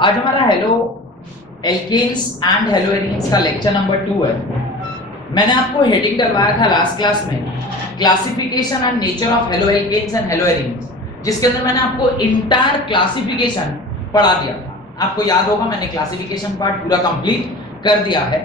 आज हमारा haloalkanes and haloarenes का लेक्चर नंबर 2 है। मैंने आपको हेडिंग डलवाया था लास्ट क्लास में, classification and nature of haloalkanes and haloarenes, जिसके अंदर मैंने आपको इंटायर क्लासिफिकेशन पढ़ा दिया था। आपको याद होगा मैंने क्लासिफिकेशन पार्ट पूरा कंप्लीट कर दिया है।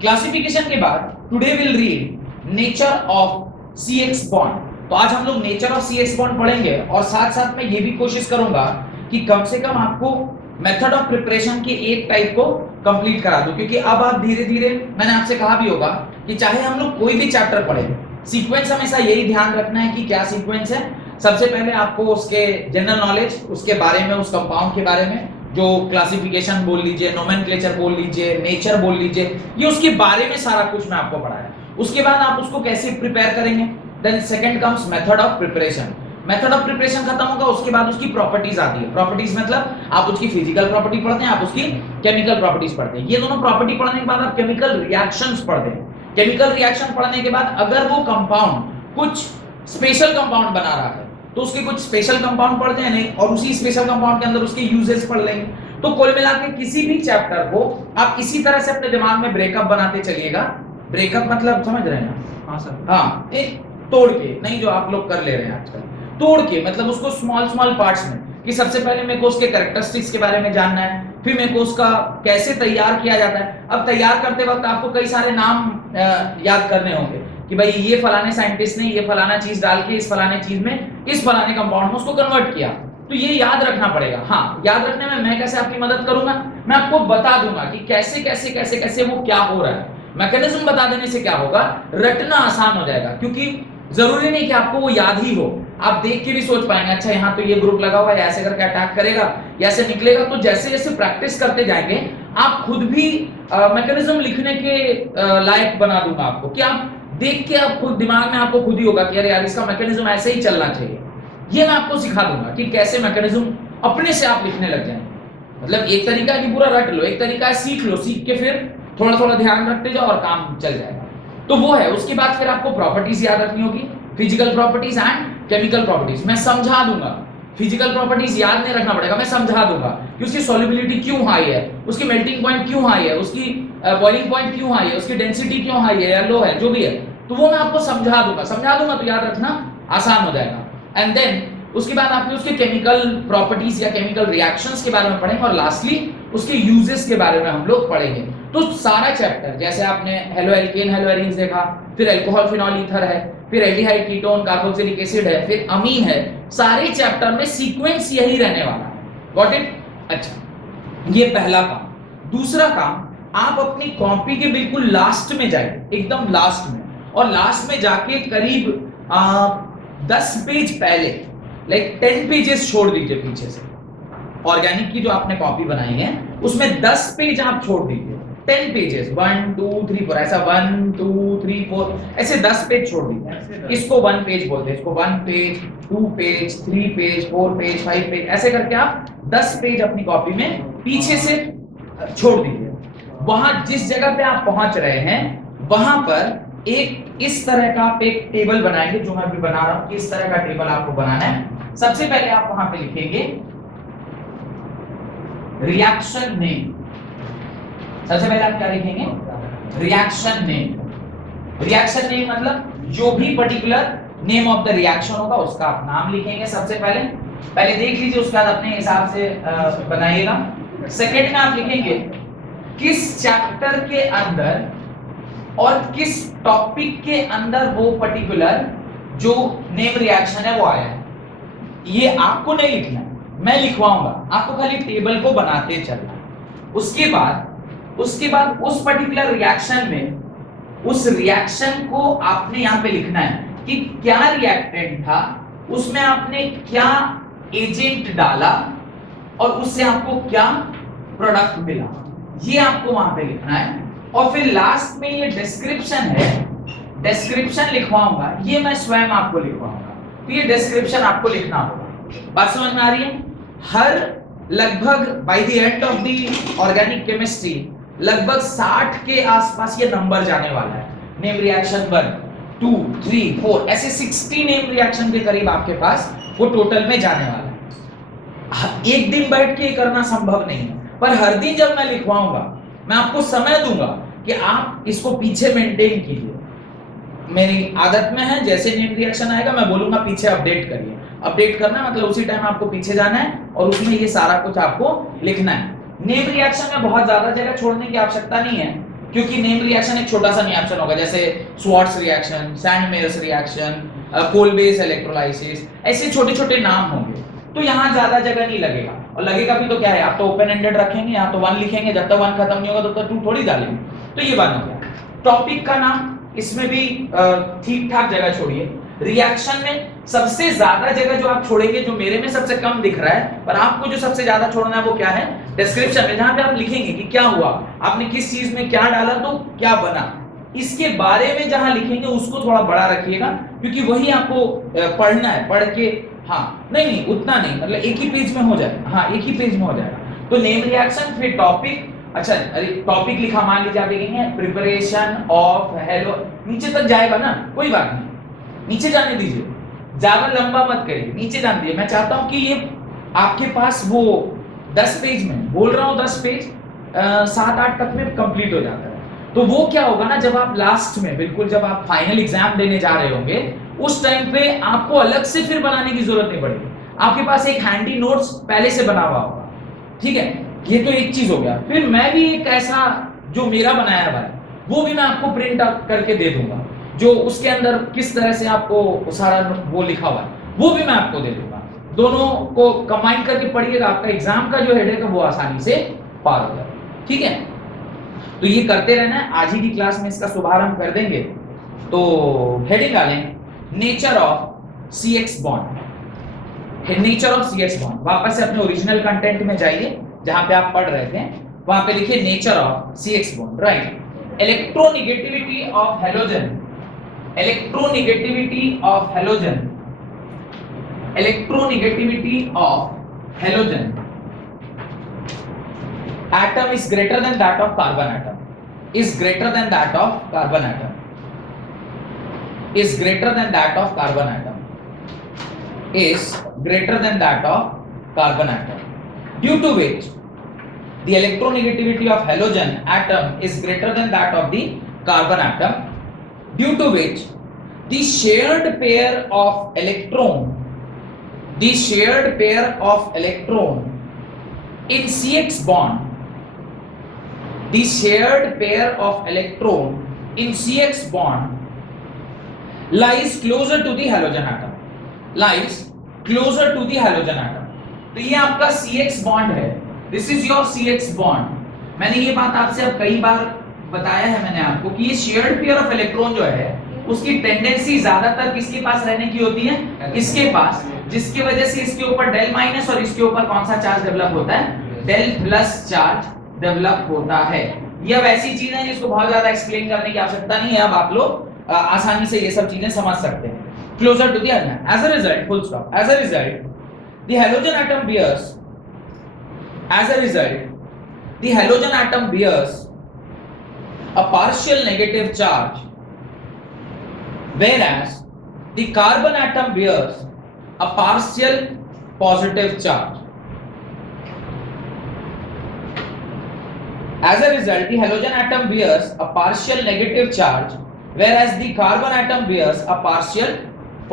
क्लासिफिकेशन के बाद today will read nature of CX bond. तो आज हम लोग नेचर ऑफ CX बॉन्ड पढ़ेंगे और साथ साथ में ये भी कोशिश करूंगा कि कम से कम आपको मेथड ऑफ प्रिपरेशन के एक टाइप को कंप्लीट करा दूं, क्योंकि अब आप धीरे धीरे, मैंने आपसे कहा भी होगा कि चाहे हम लोग कोई भी चैप्टर पढ़े, सीक्वेंस हमेशा यही ध्यान रखना है कि क्या सीक्वेंस है। सबसे पहले आपको उसके जनरल नॉलेज, उसके बारे में, उस कंपाउंड के बारे में, जो क्लासिफिकेशन बोल लीजिए, नोमेनक्लेचर बोल लीजिए, नेचर बोल लीजिए, ये उसके बारे में सारा कुछ मैं आपको पढ़ाया। उसके बाद आप उसको कैसे प्रिपेयर करेंगे, then second comes method of preparation. Method of preparation खत्म होगा, उसके बाद उसकी प्रॉपर्टीज आती है। प्रॉपर्टीज मतलब आप उसकी फिजिकल प्रॉपर्टी पढ़ते हैं, आप उसकी केमिकल प्रॉपर्टीज पढ़ते हैं। ये दोनों प्रॉपर्टी पढ़ने के बाद आप केमिकल रिएक्शंस पढ़ते हैं। केमिकल रिएक्शन पढ़ने के बाद अगर वो कंपाउंड कुछ स्पेशल कंपाउंड बना रहा है तो उसके कुछ स्पेशल कंपाउंड पढ़ते हैं नहीं, और उसी स्पेशल कंपाउंड के अंदर उसके यूजेस पढ़ लेंगे। तो कुल मिला के किसी भी चैप्टर को आप इसी तरह से अपने दिमाग में ब्रेकअप बनाते चलिएगा। ब्रेकअप मतलब समझ रहे हैं ना? हाँ सर। हाँ, एक तोड़ के नहीं, जो आप लोग कर ले रहे हैं आजकल, तोड़ के मतलब उसको स्मॉल स्मॉल पार्ट्स में, कि सबसे पहले मेरे को उसके कैरेक्टरिस्टिक्स के बारे में जानना है, फिर मेरे को उसका कैसे तैयार किया जाता है। अब तैयार करते वक्त आपको कई सारे नाम याद करने होंगे कि भाई ये फलाने साइंटिस्ट ने ये फलाना चीज डाल के इस फलाने चीज में, इस फलाने कंपाउंड में उसको कन्वर्ट किया। तो ये याद रखना पड़ेगा। हाँ, याद रखने में मैं कैसे आपकी मदद करूंगा, मैं आपको बता दूंगा कि कैसे कैसे कैसे कैसे वो क्या हो रहा है। मैकेनिज्म बता देने से क्या होगा, रटना आसान हो जाएगा, क्योंकि जरूरी नहीं कि आपको वो याद ही हो, आप देख के भी सोच पाएंगे, अच्छा यहाँ तो ये ग्रुप लगा हुआ है, ऐसे करके अटैक करेगा, ऐसे निकलेगा। तो जैसे जैसे प्रैक्टिस करते जाएंगे आप खुद भी मैकेनिज्म लिखने के लायक बना दूंगा आपको, कि आप देख के आप खुद दिमाग में आपको खुद ही होगा कि अरे यार इसका मैकेनिज्म ऐसे ही चलना चाहिए। ये मैं आपको सिखा दूंगा कि कैसे मैकेनिज्म अपने से आप लिखने लग जाएंगे। मतलब एक तरीका है कि पूरा रट लो, एक तरीका है सीख लो, सीख के फिर थोड़ा थोड़ा ध्यान रखते जाओ और काम चल जाएगा। तो वो है। उसके बाद फिर आपको प्रॉपर्टीज याद रखनी होगी, physical properties and chemical properties. मैं समझा दूंगा, फिजिकल प्रॉपर्टीज याद नहीं रखना पड़ेगा, मैं समझा दूंगा कि उसकी सॉल्युबिलिटी क्यों हाई है, उसकी मेल्टिंग पॉइंट क्यों हाई है, उसकी बॉइलिंग पॉइंट क्यों हाई है, उसकी डेंसिटी क्यों हाई है या लो है, जो भी है, तो वो मैं आपको समझा दूंगा तो याद रखना आसान हो जाएगा। एंड देन उसके बाद आपने उसके केमिकल प्रॉपर्टीज या केमिकल रिएक्शंस के बारे में पढ़ेंगे, और लास्टली उसके यूजेस के बारे में हम लोग पढ़ेंगे। तो सारा चैप्टर, जैसे आपने हेलो एल्केन हेलो एरीन्स देखा, फिर अल्कोहल फिनॉल ईथर है, फिर एल्डिहाइड कीटोन कार्बोक्सिलिक एसिड है, फिर अमीन है, सारे चैप्टर में सीक्वेंस यही रहने वाला है। Got it? अच्छा, ये पहला काम। दूसरा काम, आप अपनी कॉपी के बिल्कुल लास्ट में जाइए, एकदम लास्ट में, और लास्ट में जाके करीब 10 पेज पहले, लाइक 10 पेजेस छोड़ दीजिए पीछे से। ऑर्गेनिक की जो आपने कॉपी बनाई है उसमें 10 पेज आप छोड़ दीजिए, 10 पेजेस, 1 2 3 4, ऐसा 1 2 3 4 ऐसे 10 पेज छोड़ दीजिए। इसको 1 पेज बोलते हैं, इसको 1 page 2 page 3 page 4 page 5 page, ऐसे करके आप 10 पेज अपनी कॉपी में पीछे से छोड़ दीजिए। वहां जिस जगह पे आप पहुंच रहे हैं वहां पर एक इस तरह का आप एक टेबल बनाएंगे, जो मैं अभी बना रहा हूं, इस तरह का टेबल आपको बनाना है। सबसे पहले आप वहां पे लिखेंगे रिएक्शन नेम। सबसे पहले आप क्या लिखेंगे? Reaction name. रिएक्शन नेम मतलब जो भी particular name of the reaction होगा उसका आप नाम लिखेंगे। सबसे पहले देख लीजिए, उसके बाद अपने हिसाब से बनाइएगा। सेकंड में आप लिखेंगे किस चैप्टर के अंदर और किस टॉपिक के अंदर वो पर्टिकुलर जो नेम रिएक्शन है वो आया है। ये आपको नहीं लिखना, मैं लिखवाऊंगा, आपको खाली टेबल को बनाते चलना है। उसके बाद उस पर्टिकुलर रिएक्शन में, उस रिएक्शन को आपने यहां पे लिखना है कि क्या रिएक्टेंट था, उसमें आपने क्या एजेंट डाला और उससे आपको क्या प्रोडक्ट मिला, ये आपको वहां पे लिखना है। और फिर लास्ट में ये डिस्क्रिप्शन है, डिस्क्रिप्शन लिखवाऊंगा, ये मैं स्वयं आपको लिखवाऊंगा, तो ये डिस्क्रिप्शन आपको लिखना होगा। बात समझ में आ रही है? हर लगभग by the end of the organic chemistry लगभग 60 के आसपास ये नंबर जाने वाला है। नेम रिएक्शन 1 2 3 4 ऐसे 60 नेम रिएक्शन के करीब आपके पास वो टोटल में जाने वाला है। एक दिन बैठ के करना संभव नहीं है, पर हर दिन जब मैं लिखवाऊंगा, मैं आपको समय दूंगा कि आप इसको पीछे मेंटेन कीजिए। मेरी आदत में है, जैसे नेम रिएक्शन आएगा मैं बोलूंगा पीछे अपडेट करिए। अपडेट करना मतलब उसी टाइम आपको पीछे जाना है और उसमें ये सारा कुछ आपको लिखना है। नेम रिएक्शन में बहुत ज्यादा जगह छोड़ने की आवश्यकता नहीं है, क्योंकि नेम रिएक्शन एक छोटा सा रिएक्शन होगा, जैसे Swarts reaction, sand-Myers reaction, Kolbe's electrolysis, ऐसे छोटे छोटे नाम होंगे, तो यहाँ ज्यादा जगह नहीं लगेगा। और लगेगा भी तो क्या है, आप तो ओपन एंडेड रखेंगे, यहाँ तो 1 लिखेंगे, जब तक 1 खत्म नहीं होगा तब तक 2 थोड़ी डालेंगे। तो ये बात हो गया। टॉपिक का नाम इसमें भी ठीक ठाक जगह छोड़िए। रिएक्शन में सबसे ज्यादा जगह जो आप छोड़ेंगे, जो मेरे में सबसे कम दिख रहा है पर आपको जो सबसे ज्यादा छोड़ना है वो क्या है, डिस्क्रिप्शन में, जहां पे आप लिखेंगे कि क्या हुआ, आपने किस चीज में क्या डाला तो क्या बना, इसके बारे में जहां लिखेंगे उसको थोड़ा बड़ा रखिएगा, क्योंकि वही आपको पढ़ना है। पढ़ के नहीं उतना नहीं, मतलब एक ही पेज में हो जाएगा। हाँ, एक ही पेज में हो जाएगा। तो नेम रिएक्शन, फिर टॉपिक। अच्छा, अरे टॉपिक लिखा, मान लीजिए आप लिखेंगे प्रिपरेशन ऑफ हेलो, नीचे तक जाएगा ना, कोई बात नहीं, नीचे जाने दीजिए, ज्यादा लंबा मत करिए, नीचे जाने दीजिए। मैं चाहता हूं कि ये आपके पास वो 10 पेज में बोल रहा हूं, 10 पेज 7-8 तक में कंप्लीट हो जाता है। तो वो क्या होगा ना, जब आप लास्ट में बिल्कुल जब आप फाइनल एग्जाम देने जा रहे होंगे, उस टाइम पे आपको अलग से फिर बनाने की जरूरत नहीं पड़ेगी, आपके पास एक हैंडी नोट्स पहले से बना हुआ होगा। ठीक है, ये तो एक चीज हो गया। फिर मैं भी एक ऐसा जो मेरा बनाया हुआ है वो भी मैं आपको प्रिंट आउट करके दे दूंगा, जो उसके अंदर किस तरह से आपको सारा वो लिखा हुआ है वो भी मैं आपको दे दूंगा। दोनों को कंबाइन करके पढ़िएगा, आपका एग्जाम का जो हेडेक है वो आसानी से पार हो जाएगा। ठीक है, तो ये करते रहना है। आज ही की क्लास में इसका शुभारंभ कर देंगे। तो हेडिंग डालें nature of CX bond. Nature of CX bond, वापस से अपने ओरिजिनल कंटेंट में जाइए जहां पे आप पढ़ रहे थे, वहां पे लिखिए nature of CX bond. Right, electronegativity of halogen, electronegativity of halogen, electronegativity of halogen atom is greater than that of carbon atom, is greater than that of carbon atom, is greater than that of carbon atom, is greater than that of carbon atom, due to which the electronegativity of halogen atom is greater than that of the carbon atom, due to which the shared pair of electron, the shared pair of electron in CX bond, the shared pair of electron in CX bond lies closer to the halogen atom, lies closer to the halogen atom। तो ये आपका CX bond है, this is your CX bond। मैंने ये बात आपसे अब कई बार बताया है मैंने आपको कि ये shared pair of electron जो है उसकी टेंडेंसी ज्यादातर किसके पास रहने की होती है, इसके पास, जिसकी वजह से इसके ऊपर डेल माइनस और इसके ऊपर कौन सा चार्ज डेवलप होता है, डेल प्लस चार्ज डेवलप होता है। ये अब ऐसी चीज है जिसको बहुत ज्यादा एक्सप्लेन करने की आवश्यकता नहीं है, अब आप लोग आसानी से ये सब चीजें समझ सकते हैं। Closer to the atom, as a result, full stop, as a result the halogen atom bears, as a result the halogen atom bears a partial negative charge, whereas the carbon atom bears a partial positive charge. As a result, the halogen atom bears a partial negative charge, whereas the carbon atom bears a partial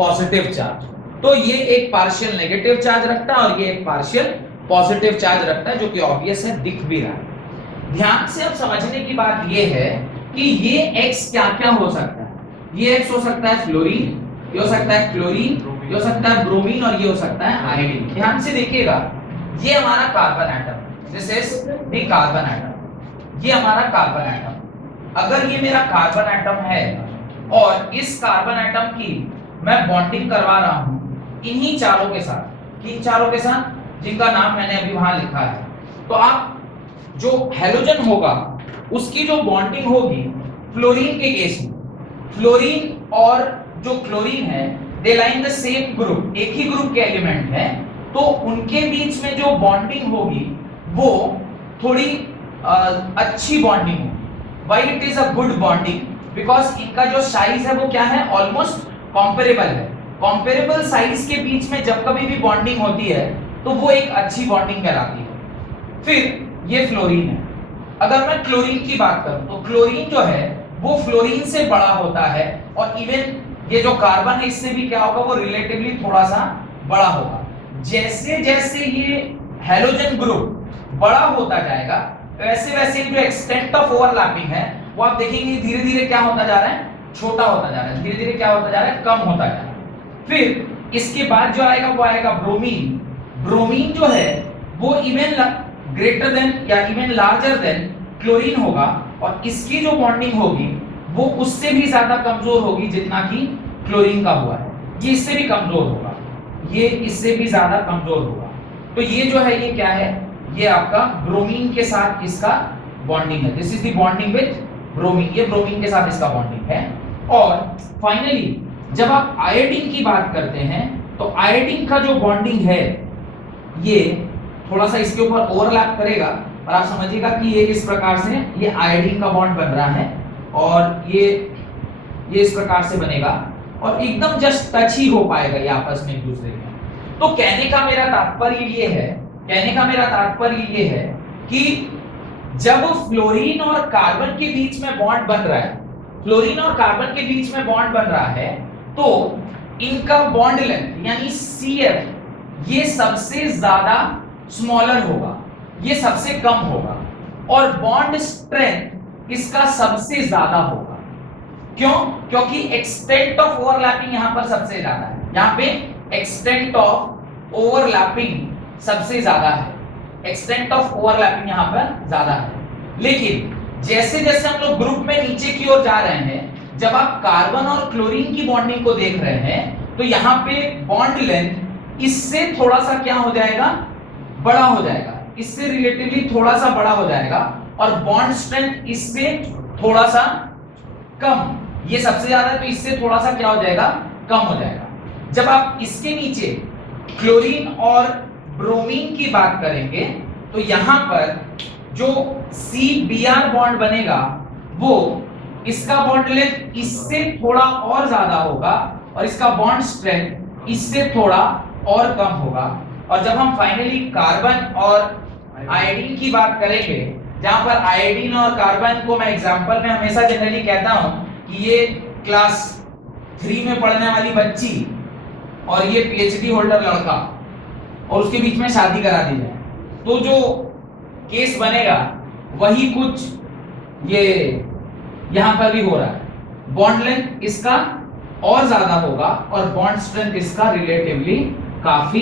positive charge. तो ये एक partial negative charge रखता है और ये एक partial positive charge रखता है, जो कि obvious है, दिख भी रहा है। ध्यान से अब समझने की बात ये है कि ये X क्या क्या हो सकता है। ये X हो सकता है फ्लोरीन, ये हो सकता है क्लोरीन, ये हो सकता है ब्रोमीन और ये हो सकता है आयोडीन। ध्यान से देखिएगा, ये हमारा carbon atom, this is the carbon atom, ये हमारा कार्बन एटम। अगर ये मेरा कार्बन एटम है और इस कार्बन एटम की मैं बॉन्डिंग करवा रहा हूं इन्हीं चारों के साथ, किन चारों के साथ, जिनका नाम मैंने अभी वहां लिखा है, तो आप जो हेलोजन होगा उसकी जो बॉन्डिंग होगी फ्लोरीन के केस में, फ्लोरीन और जो क्लोरीन है दे लाइन द सेम ग्रुप, एक ही ग्रुप के एलिमेंट है, तो उनके बीच में जो बॉन्डिंग होगी वो थोड़ी अच्छी बॉन्डिंग होगी। Why it is a good bonding, because इनका जो साइज है वो क्या है, ऑलमोस्ट कॉम्पेरेबल है। कॉम्पेरेबल साइज के बीच में जब कभी भी बॉन्डिंग होती है तो वो एक अच्छी बॉन्डिंग कहलाती है। फिर ये फ्लोरीन है। अगर मैं क्लोरीन की बात करूं तो क्लोरीन जो है वो फ्लोरीन से बड़ा होता है, और इवन ये जो कार्बन है इससे भी क्या होगा, वो रिलेटिवली थोड़ा सा बड़ा होगा। जैसे जैसे ये हैलोजन ग्रुप बड़ा होता जाएगा वैसे वैसे जो एक्सटेंट ऑफ ओवरलैपिंग है वो आप देखेंगे धीरे धीरे क्या होता जा रहा है, छोटा होता जा रहा है, धीरे धीरे क्या होता जा रहा है, कम होता जा रहा है। फिर इसके बाद जो आएगा वो आएगा ब्रोमीन। ब्रोमीन जो है वो इवन ग्रेटर देन या इवन लार्जर देन क्लोरीन होगा, और इसकी जो बॉन्डिंग होगी वो उससे भी ज्यादा कमजोर होगी जितना कि क्लोरीन का हुआ है। ये इससे भी कमजोर होगा, ये इससे भी ज्यादा कमजोर होगा। तो ये जो है ये क्या है, ये आपका ब्रोमीन के साथ इसका बॉन्डिंग है। This is the bonding with bromine, ये ब्रोमीन के साथ इसका बॉन्डिंग है। और फाइनली जब आप आयोडीन की बात करते हैं तो आयोडीन का जो बॉन्डिंग है ये थोड़ा सा इसके ऊपर ओवरलैप करेगा, और आप समझिएगा कि ये इस प्रकार से ये आयोडीन का बॉन्ड बन रहा है, और ये इस प्रकार से बनेगा, और एकदम जस्ट टच ही हो पाएगा ये आपस में एक दूसरे के। तो कहने का मेरा तात्पर्य ये है कि जब फ्लोरीन और कार्बन के बीच में बॉन्ड बन रहा है, फ्लोरीन और कार्बन के बीच में बॉन्ड बन रहा है, तो इनका बॉन्ड लेंथ यानी CF ये सबसे ज्यादा स्मॉलर होगा, ये सबसे कम होगा, और बॉन्ड स्ट्रेंथ इसका सबसे ज्यादा होगा। क्यों? क्योंकि एक्सटेंट ऑफ ओवरलैपिंग यहां पर सबसे ज्यादा है, यहां पे एक्सटेंट ऑफ ओवरलैपिंग सबसे ज्यादा है, एक्सटेंट ऑफ ओवरलैपिंग यहां पर ज्यादा है। लेकिन जैसे जैसे हम लोग ग्रुप में नीचे की ओर जा रहे हैं, जब आप कार्बन और क्लोरीन की बॉन्डिंग को देख रहे हैं तो यहां पे बॉन्ड लेंथ इससे थोड़ा सा क्या हो जाएगा, बड़ा हो जाएगा, इससे रिलेटिवली थोड़ा सा बड़ा हो जाएगा, और बॉन्ड स्ट्रेंथ इससे थोड़ा सा कम, ये सबसे ज्यादा है तो इससे थोड़ा सा क्या हो जाएगा, कम हो जाएगा। जब आप इसके नीचे क्लोरीन और ब्रोमीन की बात करेंगे तो यहां पर जो CBr बॉन्ड बनेगा वो इसका बॉन्ड लेंथ इससे थोड़ा और ज्यादा होगा, और इसका बॉन्ड स्ट्रेंथ इससे थोड़ा और कम होगा। और जब हम फाइनली कार्बन और आयोडीन की बात करेंगे, जहां पर आयोडीन और कार्बन को मैं एग्जांपल में हमेशा जनरली कहता हूं कि ये क्लास 3 में पढ़ने वाली बच्ची और ये PhD होल्डर लड़का, और उसके बीच में शादी करा दी जाए, तो जो केस बनेगा वही कुछ ये यहां पर भी हो रहा है। बॉन्ड लेंथ इसका और ज्यादा होगा और बॉन्ड स्ट्रेंथ इसका रिलेटिवली काफी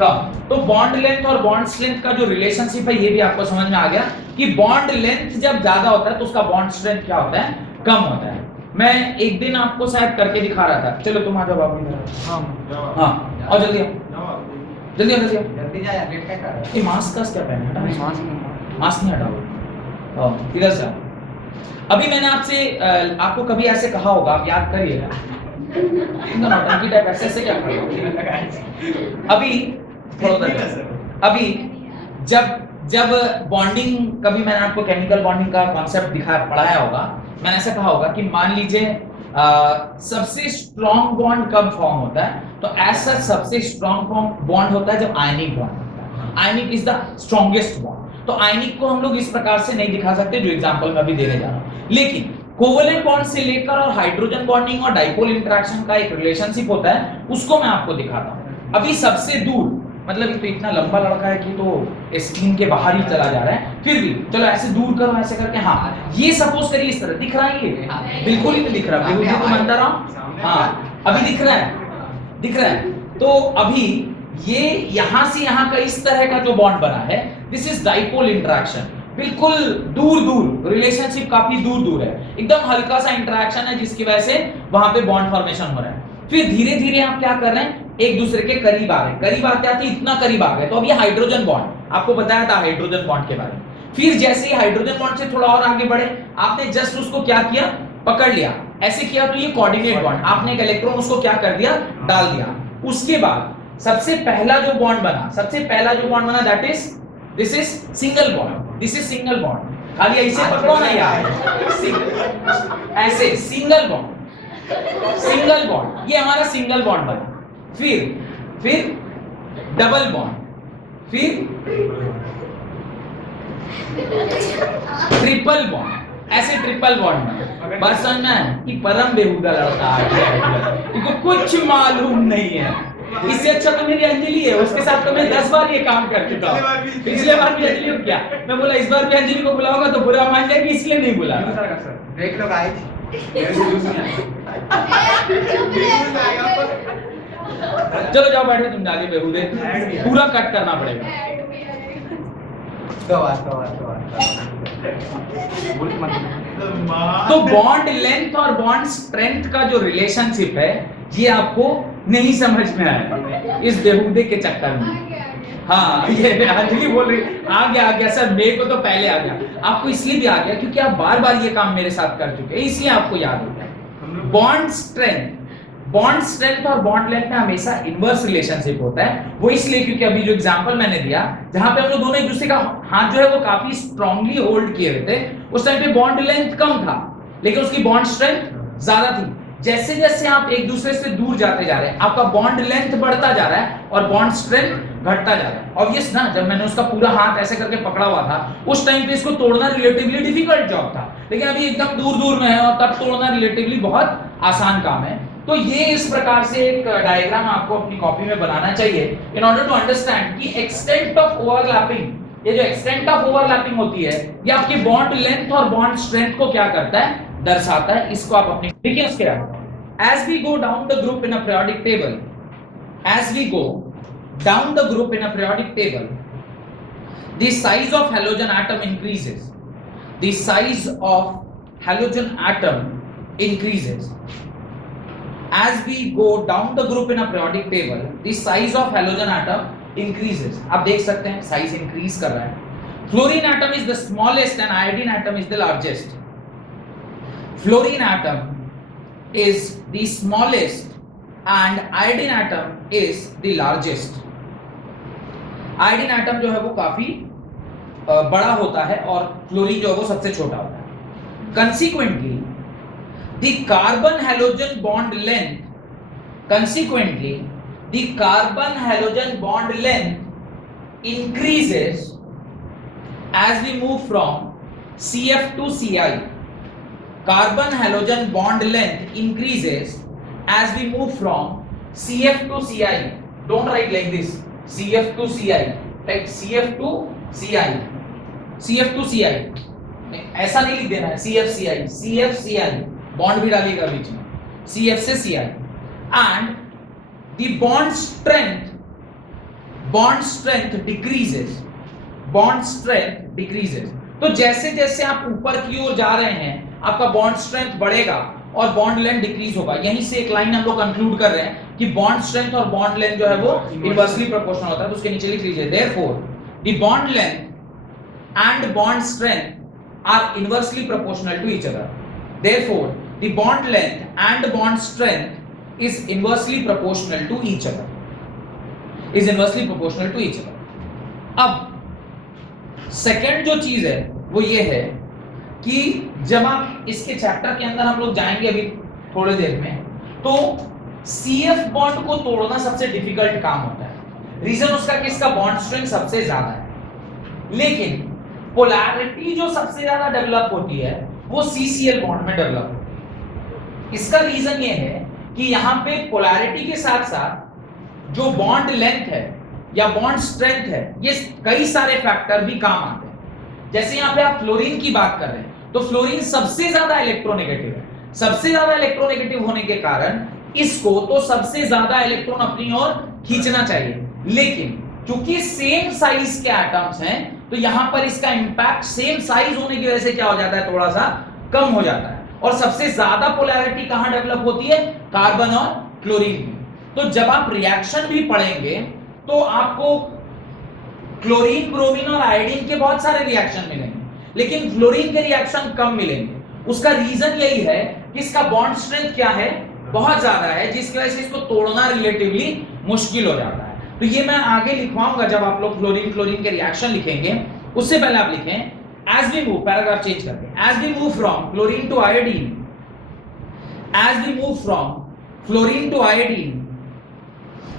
कम। तो बॉन्ड लेंथ और बॉन्ड स्ट्रेंथ का जो रिलेशनशिप है ये भी आपको समझ में आ गया कि बॉन्ड लेंथ जब ज्यादा होता है तो उसका बॉन्ड स्ट्रेंथ क्या होता है, कम होता है। मैं एक दिन आपको शायद करके दिखा रहा था, चलो तुम आ जाओ बाबू इधर। हां और जल्दी आओ, जल्दी जा यार, लेट क्या कर रहा है। ये मास्क का क्या पहना है, मास्क नहीं हटाओ, इधर से। अभी मैंने आपसे आपको कभी ऐसे कहा होगा, आप याद करिएगा, नौटंकी टाइप ऐसे ऐसे क्या कर रहे हो। अभी जब बॉन्डिंग, कभी मैंने आपको केमिकल बॉन्डिंग का कॉन्सेप्ट पढ़ाया होगा, मैंने ऐसा कहा होगा कि मान लीजिए सबसे स्ट्रॉन्ग बॉन्ड कब फॉर्म होता है, तो ऐसा सबसे स्ट्रॉन्ग बॉन्ड होता है जब आयनिक बॉन्ड होता है। आयनिक इज द स्ट्रॉन्गेस्ट बॉन्ड। तो आयनिक को हम लोग इस प्रकार से नहीं दिखा सकते जो एग्जांपल मैं अभी देने जा रहा हूं, लेकिन कोवेलेंट बॉन्ड से लेकर और हाइड्रोजन बॉन्डिंग और डाइपोल इंटरेक्शन का एक रिलेशनशिप होता है, उसको मैं आपको दिखाता हूं। अभी सबसे दूर, मतलब तो इतना लंबा लड़का है कि तो स्क्रीन के बाहर ही चला जा रहा है, फिर भी चलो ऐसे दूर करो, ऐसे करके, हाँ ये सपोज करिए इस तरह दिख रहा है, ये बिल्कुल ही नहीं दिख रहा, बिल्कुल तो मंदा रहा, हाँ अभी दिख रहा है। तो अभी ये यहां से यहां का इस तरह का जो बॉन्ड बना है, दिस इज डाइपोल इंटरेक्शन। बिल्कुल दूर रिलेशनशिप काफी दूर है, एकदम हल्का सा इंटरेक्शन है जिसकी वजह से वहां पे बॉन्ड फॉर्मेशन हो रहा है। फिर धीरे धीरे आप क्या कर रहे हैं, एक दूसरे के करीब आ गए, करीब आते आते इतना करीब आ गए, तो अब ये हाइड्रोजन बॉन्ड, आपको बताया था हाइड्रोजन बॉन्ड के बारे में। फिर जैसे ही हाइड्रोजन बॉन्ड से थोड़ा और आगे बढ़े, आपने जस्ट उसको क्या किया, पकड़ लिया, ऐसे किया तो ये कोऑर्डिनेट बॉन्ड, आपने एक इलेक्ट्रॉन उसको क्या कर दिया, डाल दिया। उसके बाद सबसे पहला जो बॉन्ड बना, that is this is single bond, this is single bond. खाली ऐसे पकड़ो ना यार, ऐसे सिंगल बॉन्ड, ये हमारा सिंगल बॉन्ड बना। फिर डबल बॉन्ड, फिर ट्रिपल बॉन्ड, ऐसे ट्रिपल बॉन्ड में बात समझ में आया कि परम बेहुदा लड़का है, इनको कुछ मालूम नहीं है। इससे अच्छा तो मेरी अंजलि है, उसके साथ तो मैं 10 बार ये काम कर चुका हूँ। पिछले बार भी अंजलि को किया, मैं बोला इस बार भी अंजलि को बुलाऊंगा तो बुरा मान जाएगी, इसलिए नहीं बुला। देख लो गाइस, चलो जाओ बैठो तुम जाके बेहुदे, पूरा कट करना पड़ेगा। तो बॉन्ड लेंथ और बॉन्ड स्ट्रेंथ का जो रिलेशनशिप है ये आपको नहीं समझ में आया इस बेहुदे के चक्कर में। हाँ ये अंजलि बोल रही आ गया सर, मेरे को तो पहले आ गया, आपको इसलिए भी आ गया क्योंकि आप बार बार ये काम मेरे साथ कर चुके हैं, इसलिए आपको याद हो गया। बॉन्ड स्ट्रेंथ और बॉन्ड लेंथ में हमेशा इनवर्स रिलेशनशिप होता है। वो इसलिए क्योंकि अभी जो एग्जांपल मैंने दिया जहां पे हम लोग दोनों एक दूसरे का हाथ जो है वो काफी स्ट्रांगली होल्ड किए हुए थे, उस टाइम पे बॉन्ड लेंथ कम था लेकिन उसकी बॉन्ड स्ट्रेंथ ज्यादा थी। जैसे जैसे आप एक दूसरे से दूर जाते जा रहे हैं आपका बॉन्ड लेंथ बढ़ता जा रहा है और बॉन्ड स्ट्रेंथ घटता जा रहा है। ऑब्वियस ना, जब मैंने उसका पूरा हाथ ऐसे करके पकड़ा हुआ था उस टाइम पे इसको तोड़ना रिलेटिवली डिफिकल्ट जॉब था, लेकिन अभी एकदम दूर दूर में है और तब तोड़ना रिलेटिवली बहुत आसान काम है। तो ये इस प्रकार से एक डायग्राम आपको अपनी कॉपी में बनाना चाहिए इन ऑर्डर टू अंडरस्टैंड कि एक्सटेंट ऑफ ओवरलैपिंग, ये जो एक्सटेंट ऑफ ओवरलैपिंग होती है ये आपकी बॉन्ड लेंथ और बॉन्ड स्ट्रेंथ को क्या करता है, दर्शाता है। इसको आप अपनी देखिए उसके as we go down the group in a periodic table, as we go down the group in a periodic table, the size of halogen atom increases. The size of halogen atom increases. As we go down the group in a periodic table, the size of halogen atom increases. आप देख सकते हैं size increase कर रहा है। Fluorine atom is the smallest and iodine atom is the largest. Fluorine atom is the smallest and iodine atom is the largest. Iodine atom जो है वो काफी बड़ा होता है और फ्लोरीन जो है वो सबसे छोटा होता है। Consequently, the carbon halogen bond length, consequently, the carbon halogen bond length increases as we move from CF to CI. Carbon halogen bond length increases as we move from CF to CI. Don't write like this, CF to CI. Write CF to CI. CF to CI. ऐसा नहीं लिख देना है CF CI. CF CI. Bond भी डालिएगा बीच में. CF से CI. And the bond strength decreases. Bond strength decreases. तो जैसे जैसे आप ऊपर की ओर जा रहे हैं आपका बॉन्ड स्ट्रेंथ बढ़ेगा और बॉन्ड लेंथ डिक्रीज होगा। यहीं से एक लाइन हम लोग कंक्लूड कर रहे हैं कि बॉन्ड स्ट्रेंथ और बॉन्ड लेंथ जो है वो इनवर्सली प्रोपोर्शनल होता है। तो उसके नीचे लिख लीजिए therefore the bond length and bond strength are inversely proportional to each other. Therefore the bond length and bond strength is inversely proportional to each other, is inversely proportional to each other. अब second जो चीज है वो ये है कि जब आप इसके चैप्टर के अंदर हम लोग जाएंगे अभी थोड़ी देर में, तो CF बॉन्ड को तोड़ना सबसे डिफिकल्ट काम होता है। रीजन उसका कि इसका बॉन्ड स्ट्रेंथ सबसे ज्यादा है, लेकिन पोलैरिटी जो सबसे ज्यादा डेवलप होती है वो CCl बॉन्ड में डेवलप होती है। इसका रीजन ये है कि यहाँ पे पोलैरिटी के साथ साथ जो बॉन्ड लेंथ है या बॉन्ड स्ट्रेंथ है ये कई सारे फैक्टर भी काम आते हैं। जैसे यहाँ पे आप फ्लोरीन की बात कर रहे हैं तो फ्लोरीन सबसे ज्यादा इलेक्ट्रोनेगेटिव है। सबसे ज्यादा इलेक्ट्रोनेगेटिव होने के कारण इसको तो सबसे ज्यादा इलेक्ट्रॉन अपनी ओर खींचना चाहिए, लेकिन क्योंकि सेम साइज के एटम्स हैं तो यहां पर इसका इंपैक्ट सेम साइज होने की वजह से क्या हो जाता है, थोड़ा सा कम हो जाता है। और सबसे ज्यादा पोलैरिटी कहां डेवलप होती है, कार्बन और क्लोरीन की। तो जब आप रिएक्शन भी पढ़ेंगे तो आपको क्लोरीन, ब्रोमीन और आयोडीन के बहुत सारे रिएक्शन मिलेंगे, लेकिन फ्लोरीन के रिएक्शन कम मिलेंगे। उसका रीजन यही है कि इसका बॉन्ड स्ट्रेंथ क्या है, बहुत ज्यादा है, जिसकी वजह से इसको तोड़ना रिलेटिवली मुश्किल हो जाता है। तो ये मैं आगे लिखवाऊंगा जब आप लोग फ्लोरीन के रिएक्शन लिखेंगे। उससे पहले आप लिखें as we move, paragraph change करके, as we move from chlorine to iodine, as we move from fluorine to iodine,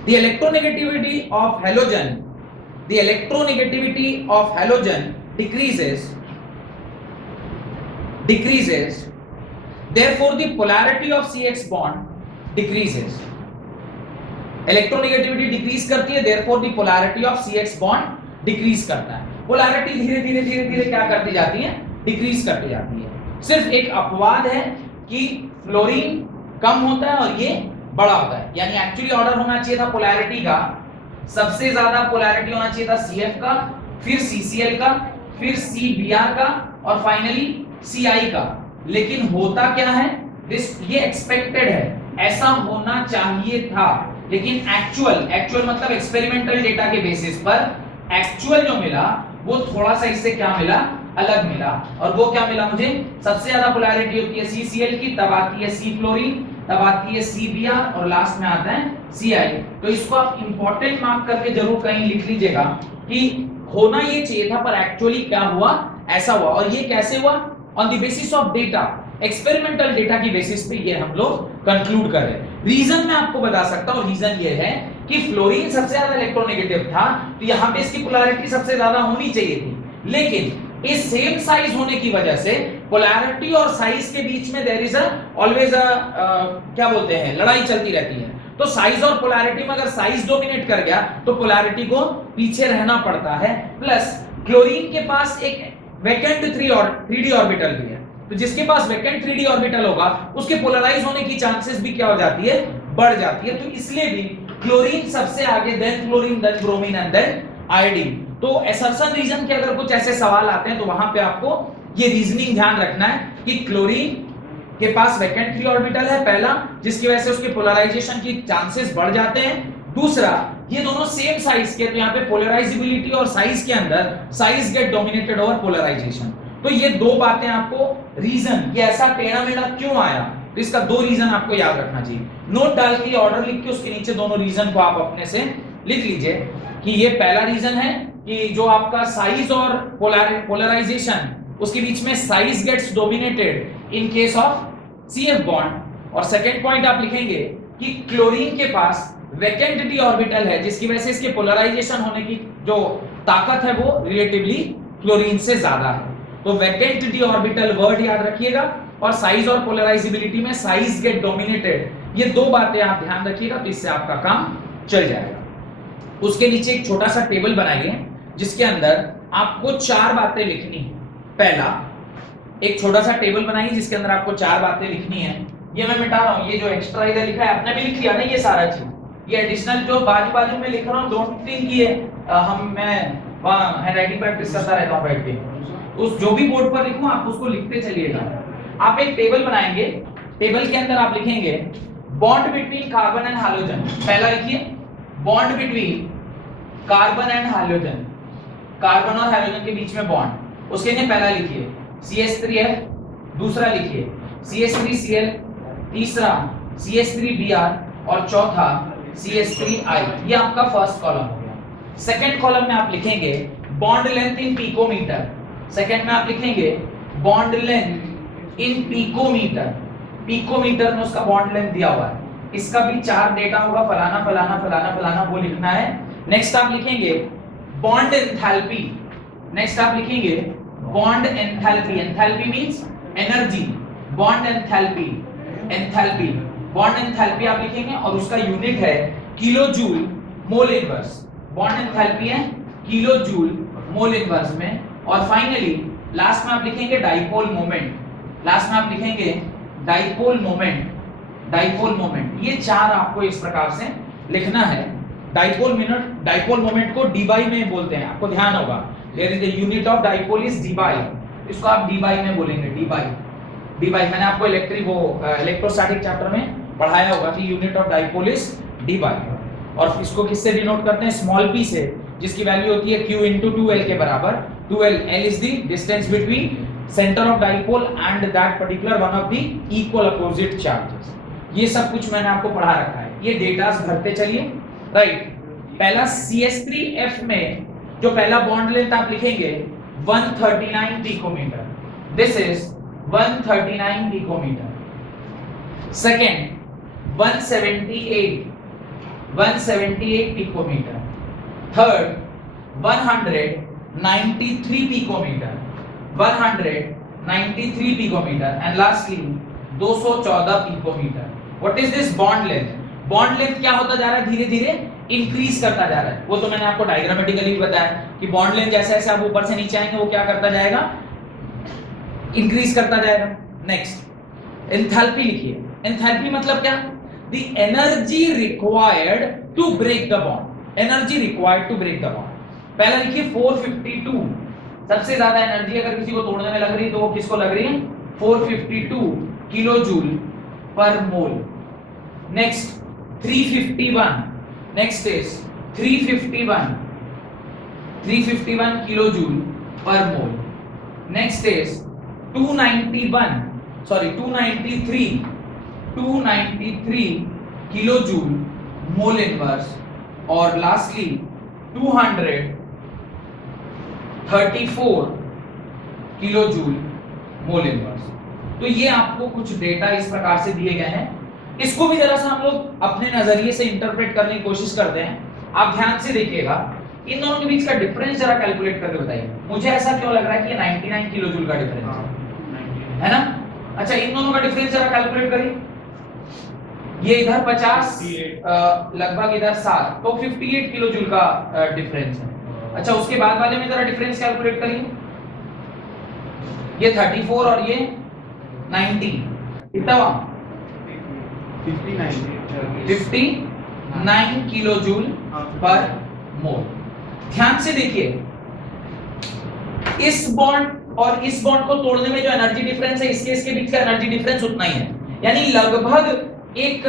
the electronegativity of halogen decreases, therefore the polarity of CH bond decreases. Electronegativity decrease करती है, therefore the polarity of CH bond decrease करता है। Polarity धीरे धीरे क्या करती जाती है, डिक्रीज करती जाती है। सिर्फ एक अपवाद है कि फ्लोरीन कम होता है और ये बड़ा होता है, यानी एक्चुअली ऑर्डर होना चाहिए था पोलैरिटी का, सबसे ज्यादा पोलैरिटी होना चाहिए था CF का, फिर CCl का, फिर CBr का और फाइनली CI का, लेकिन होता क्या है, ये एक्सपेक्टेड है, ऐसा होना चाहिए था, लेकिन एक्चुअल मतलब एक्सपेरिमेंटल डेटा के बेसिस पर एक्चुअल जो मिला वो थोड़ा सा इससे क्या मिला, अलग मिला। और वो क्या मिला मुझे, सबसे ज्यादा पोलैरिटी होती है CCl की, तब आती है C फ्लोरीन, तब आती है CBr और लास्ट में आता है CI। तो इसको आप इंपॉर्टेंट मार्क करके जरूर कहीं लिख लीजिएगा कि होना ये चाहिए था पर एक्चुअली क्या हुआ, ऐसा हुआ। और ये कैसे हुआ, on the basis of data, experimental data की बेसिस पे ये हम लोग कंक्लूड कर रहे हैं। रीजन मैं आपको बता सकता हूं, रीजन ये है कि फ्लोरीन सबसे ज्यादा इलेक्ट्रोनेगेटिव था, तो यहां पे इसकी पोलैरिटी सबसे ज्यादा होनी चाहिए थी, लेकिन इस सेम साइज होने की वजह से पोलैरिटी और साइज के बीच में देयर इज ऑलवेज क्या बोलते हैं, लड़ाई चलती रहती है। तो साइज और पोलैरिटी में अगर साइज डोमिनेट कर गया तो पोलैरिटी को पीछे रहना पड़ता है। प्लस क्लोरीन के पास एक वैकेंट 3d ऑर्बिटल भी है, तो जिसके पास वैकेंट 3d ऑर्बिटल होगा उसके पोलराइज होने की चांसेस भी क्या हो जाती है, बढ़ जाती है। तो इसलिए भी क्लोरीन सबसे आगे, then fluorine, then bromine and then iodine. तो असर्शन रीजन के अगर कुछ ऐसे सवाल आते हैं तो वहां पे आपको ये रीजनिंग ध्यान रखना है कि क्लोरीन के पास वैकेंट 3 ऑर्बिटल है पहला, जिसकी वजह से उसके पोलराइजेशन की चांसेस बढ़ जाते हैं। दूसरा, ये दोनों सेम साइज के, तो यहाँ पे पोलराइजेबिलिटी और साइज के अंदर size get dominated over polarization. तो ये दो बातें आपको, रीजन ये ऐसा टेढ़ा मेढ़ा क्यों आया, तो इसका दो रीजन आपको याद रखना चाहिए। नोट डाल के ऑर्डर लिख के उसके नीचे दोनों रीजन को आप अपने से लिख लीजिए कि ये पहला रीजन है कि जो आपका साइज और पोलराइजेशन, उसके बीच में size gets dominated in case of CF bond. और सेकंड पॉइंट आप लिखेंगे कि क्लोरीन के पास वैकेंट d ऑर्बिटल है, जिसकी वजह से इसके पोलराइजेशन होने की जो ताकत है वो रिलेटिवली क्लोरीन से ज्यादा है। तो वैकेंट d ऑर्बिटल वर्ड याद रखिएगा, और साइज और पोलराइजेबिलिटी में साइज गेट डोमिनेटेड, ये दो बातें आप ध्यान रखिएगा, तो इससे आपका काम चल जाएगा। उसके नीचे एक छोटा सा टेबल बनाइए जिसके अंदर आपको 4 बातें लिखनी है। पहला, एक छोटा सा टेबल बनाइए जिसके अंदर आपको 4 बातें लिखनी है। ये मैं मिटा रहा हूं, ये जो एक्स्ट्रा इधर लिखा है आपने भी लिख लिया ना, ये सारा चीज, ये एडिशनल जो बाजू में लिख रहा हूं, डोंट थिंक ये मैं वहां हैंडराइटिंग प्रैक्टिस करता रहता हूं बैठ के, उस जो भी बोर्ड पर लिखूं आप उसको लिखते चलिएगा। आप एक टेबल बनाएंगे, टेबल के अंदर आप लिखेंगे bond between carbon and hydrogen. पहला लिखिए bond between carbon and hydrogen, carbon और हाइड्रोजन के बीच में बॉन्ड, उसके लिए पहला लिखिए CH3F, दूसरा लिखिए CH3Cl, तीसरा CH3Br और चौथा CH3I। ये आपका फर्स्ट कॉलम हो गया। सेकंड कॉलम में आप लिखेंगे bond length in picometer, second में आप लिखेंगे bond length in picometer, picometer में उसका बॉन्ड लेंथ दिया हुआ है, इसका भी 4 डेटा होगा, फलाना फलाना फलाना फलाना वो लिखना है। नेक्स्ट आप लिखेंगे बॉन्ड एंथैल्पी, नेक्स्ट आप लिखेंगे bond enthalpy, enthalpy means energy, bond enthalpy, enthalpy, bond enthalpy आप लिखेंगे और उसका यूनिट है kilo joule mole inverse, bond enthalpy है किलो जूल मोल इनवर्स में। और फाइनली लास्ट में आप लिखेंगे डाइपोल मोमेंट, लास्ट में आप लिखेंगे डाइपोल मोमेंट, डाइपोल मोमेंट। ये 4 आपको इस प्रकार से लिखना है। डाइपोल मोमेंट को डी में बोलते हैं, आपको ध्यान होगा, there is the unit of dipole is D, इसको आप डी में बोलेंगे, डी। मैंने आपको इलेक्ट्रोस्टैटिक चैप्टर में पढ़ाया होगा कि unit of dipole is D. और इसको किससे डिनोट करते हैं, स्मॉल p से, जिसकी वैल्यू होती है q into 2l के बराबर। 2l, l is the distance between center of dipole and that particular one of the equal opposite charges। ये सब कुछ मैंने आपको पढ़ा रखा है, ये डेटास भरते चलिए। राइट, पहला CH3F में जो पहला बॉन्ड लेंथ आप लिखेंगे 139 picometer, this is 139 picometer. Second 178 picometer. Third 100 93 picometer, 193 picometer and lastly 214 picometer. What is this bond length? Bond length क्या होता जा रहा है? धीरे धीरे इंक्रीज करता जा रहा है। वो तो मैंने आपको डायग्रामेटिकली बताया कि बॉन्ड लेंथ जैसे जैसे आप ऊपर से नीचे आएंगे वो क्या करता जाएगा? इंक्रीज करता जाएगा। नेक्स्ट एंथैल्पी लिखिए। एंथैल्पी मतलब क्या? The energy required to break the bond. Energy required to break the bond. पहला लिखिए 452। सबसे ज्यादा एनर्जी अगर किसी को तोड़ने में लग रही है तो वो किसको लग रही है? 452 kilo joule per mole. Next 351। Next is 351 kilo joule per mole. Next is 293 kilo joule mole inverse और lastly 234 kilo joule mole inverse. तो ये आपको कुछ डेटा इस प्रकार से दिए गए हैं। इसको भी जरा सा हम लोग अपने नजरिए से इंटरप्रेट करने की कोशिश करते हैं। आप ध्यान से देखिएगा, इन दोनों के बीच का डिफरेंस जरा कैलकुलेट करके बताइए। मुझे ऐसा क्यों लग रहा है कि ये 99 किलो जूल का डिफरेंस है ना? अच्छा, इन दोनों का डिफरेंस जरा कैलकुलेट करिए। ये इधर 50 लगभग इधर 7, तो 58 किलो जूल का डिफरेंस है। अच्छा, उसके बाद वाले में जरा डिफरेंस कैलकुलेट करिए। ये 34 और ये 90, कितना हुआ? 59 किलो जूल पर मोल। ध्यान से देखिए, इस बॉन्ड और इस बॉन्ड को तोड़ने में जो एनर्जी डिफरेंस है, इसके बीच का एनर्जी डिफरेंस उतना ही है। यानी लगभग एक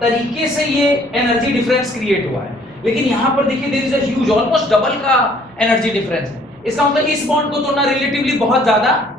तरीके से ये एनर्जी डिफरेंस क्रिएट हुआ है। लेकिन यहां पर देखिए there is a huge, almost double का एनर्जी डिफरेंस है। इसका मतलब इस बॉन्ड को तोड़ना रिलेटिवली बहुत ज्यादा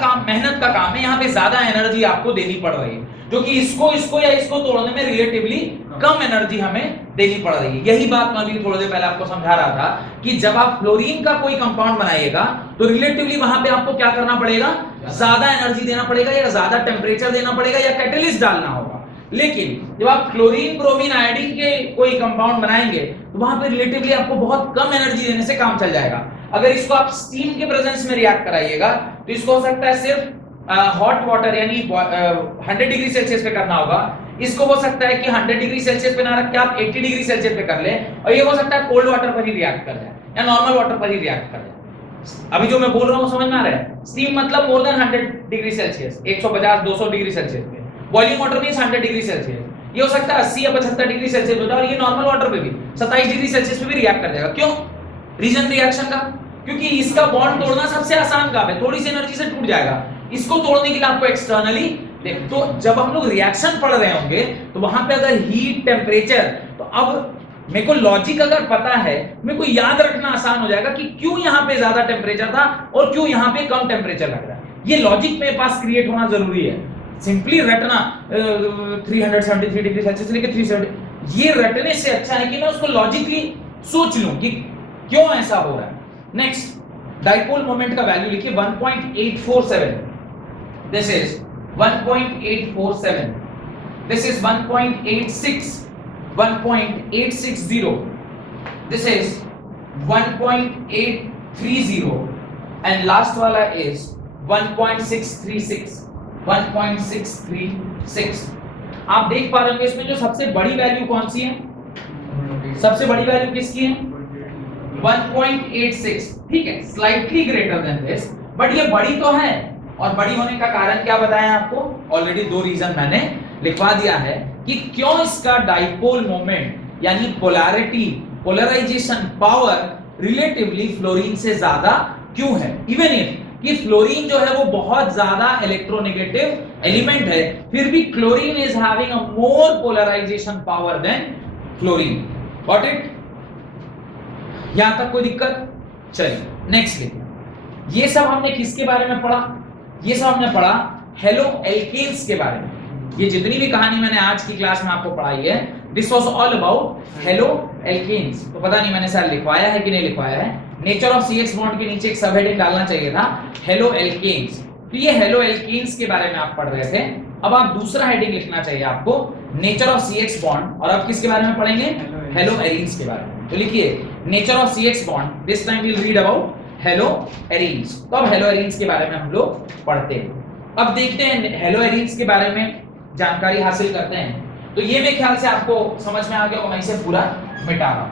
काम, मेहनत का काम है। यहाँ पे ज्यादा एनर्जी आपको देनी पड़ रही है, जो कि इसको या इसको तोड़ने में रिलेटिवली कम एनर्जी हमें देनी पड़ रही है। यही बात मैं भी थोड़ी देर पहले आपको समझा रहा था कि जब आप फ्लोरीन का कोई कंपाउंड बनाइएगा तो रिलेटिवली वहां पे आपको क्या करना पड़ेगा? ज्यादा एनर्जी देना पड़ेगा, या ज्यादा टेम्परेचर देना पड़ेगा, या कैटलिस्ट डालना होगा। लेकिन जब आप क्लोरीन, ब्रोमीन, आयोडीन के कोई कंपाउंड बनाएंगे तो वहां पे रिलेटिवली आपको बहुत कम एनर्जी देने से काम चल जाएगा। अगर इसको आप स्टीम के प्रेजेंस में रिएक्ट कराइएगा तो इसको हो सकता है सिर्फ हॉट वाटर यानी 100 डिग्री सेल्सियस पे करना होगा। इसको हो सकता है कि 100 डिग्री सेल्सियस पे ना रख के आप 80 डिग्री सेल्सियस पे कर ले, और ये हो सकता है कोल्ड वाटर पर ही रिएक्ट कर जाए या नॉर्मल वाटर पर ही रिएक्ट कर जाए। अभी जो मैं बोल रहा हूं समझ में आ रहा है? स्टीम मतलब more than 100 degree Celsius, 150-200 degree Celsius पे। Boiling water means 100 degree Celsius. ये हो सकता है 80 या 75 डिग्री सेल्सियस हो जाए, और ये नॉर्मल वाटर पे भी 27 डिग्री सेल्सियस पे भी रिएक्ट कर जाएगा। क्यों? रीजन रिएक्शन का, क्योंकि इसका बॉन्ड तोड़ना सबसे आसान काम है, थोड़ी सी एनर्जी से टूट जाएगा। इसको तोड़ने के लिए आपको एक्सटर्नली तो जब हम लोग रिएक्शन पढ़ रहे होंगे तो वहां पे अगर हीट, टेम्परेचर, तो अब मेरे को लॉजिक अगर पता है, मेरे को याद रखना आसान हो जाएगा कि क्यों यहाँ पे ज्यादा टेम्परेचर था और क्यों यहाँ पे कम टेम्परेचर लग रहा है। ये लॉजिक मेरे पास क्रिएट होना जरूरी है। सिंपली रटना 373 डिग्री सेल्सियस लेके 370, ये रटने से अच्छा है कि मैं उसको लॉजिकली सोच लूं कि क्यों ऐसा हो रहा है। नेक्स्ट, डाइपोल मोमेंट का वैल्यू लिखिए 1.847। This is 1.847, this is 1.860, this is 1.830 and last वाला is 1.636। आप देख पा रहे होंगे इसमें जो सबसे बड़ी वैल्यू कौन सी है? सबसे बड़ी वैल्यू किसकी है? 1.86। ठीक है, slightly greater than this, but ये बड़ी तो है। और बड़ी होने का कारण क्या बताया आपको? ऑलरेडी 2 रीजन मैंने लिखवा दिया है कि क्यों इसका डाइपोल मोमेंट यानी polarity, polarization power relatively fluorine से ज्यादा क्यों है। इवन इफ कि फ्लोरीन जो है वो बहुत ज्यादा इलेक्ट्रोनेगेटिव एलिमेंट है, फिर भी chlorine is having a more polarization power than fluorine. Got it? यहां तक कोई दिक्कत? चलिए नेक्स्ट देखिए। ये सब हमने किसके बारे में पढ़ा? ये सब हमने पढ़ा हेलो एल्केन्स के बारे में। ये जितनी भी कहानी मैंने आज की क्लास में आपको पढ़ाई है, this was all about haloalkanes. तो पता नहीं मैंने शायद लिखवाया है कि नहीं लिखवाया है। नेचर ऑफ CH बॉन्ड के नीचे एक सब हेडिंग डालना चाहिए था, हेलो एल्केन्स। तो ये हेलो एल्केन्स के बारे में आप पढ़ रहे थे। अब आप दूसरा हेडिंग लिखना चाहिए आपको, नेचर ऑफ CH बॉन्ड, और अब किसके बारे में पढ़ेंगे? हेलो एरीन्स के बारे में। तो लिखिए nature of CX bond, this time we'll read about haloarenes. तो अब हेलो एरीन्स के बारे में हम लोग पढ़ते हैं। अब देखते हैं हेलो एरीन्स के बारे में जानकारी हासिल करते हैं। तो ये मेरे ख्याल से आपको समझ में आ गया होगा, मैं इसे पूरा मिटा रहा हूं।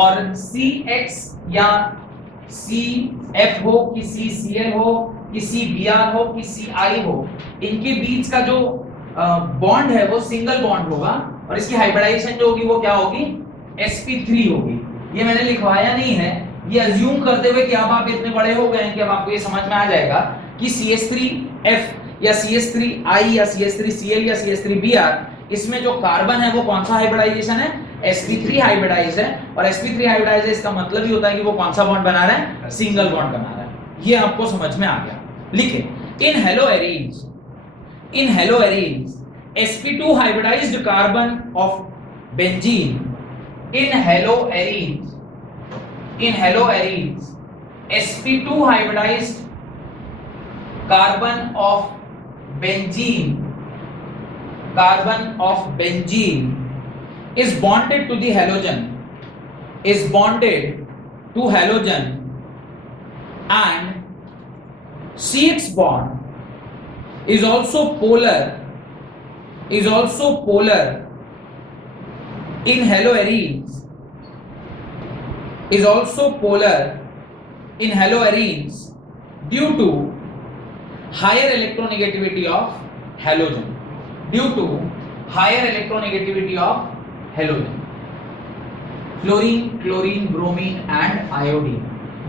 और CX या CF हो कि CCl हो कि CBr हो कि CI हो, इनके बीच का जो बॉन्ड है वो सिंगल बॉन्ड होगा और इसकी हाइब्रिडाइजेशन जो होगी वो क्या होगी, sp3 होगी। ये मैंने लिखवाया नहीं है, ये अज्यूम करते हुए कि अब आप इतने बड़े हो गए हैं कि अब आपको ये समझ में आ जाएगा कि CH3F या CH3I या CH3Cl या CH3Br, इसमें जो कार्बन है वो कौन सा हाइब्रिडाइजेशन है, sp3 हाइब्रिडाइज्ड है। और sp3 हाइब्रिडाइज्ड है, इसका मतलब ही होता है कि वो कौन सा बॉन्ड बना रहा है, सिंगल बॉन्ड बना रहा है। ये आपको समझ में आ गया। लिखे in hello arenes sp2 hybridized carbon of benzene, in hello arenes sp2 hybridized carbon of benzene is bonded to the halogen, and CX bond is also polar in hello arenes due to higher electronegativity of halogen, fluorine, chlorine, bromine and iodine.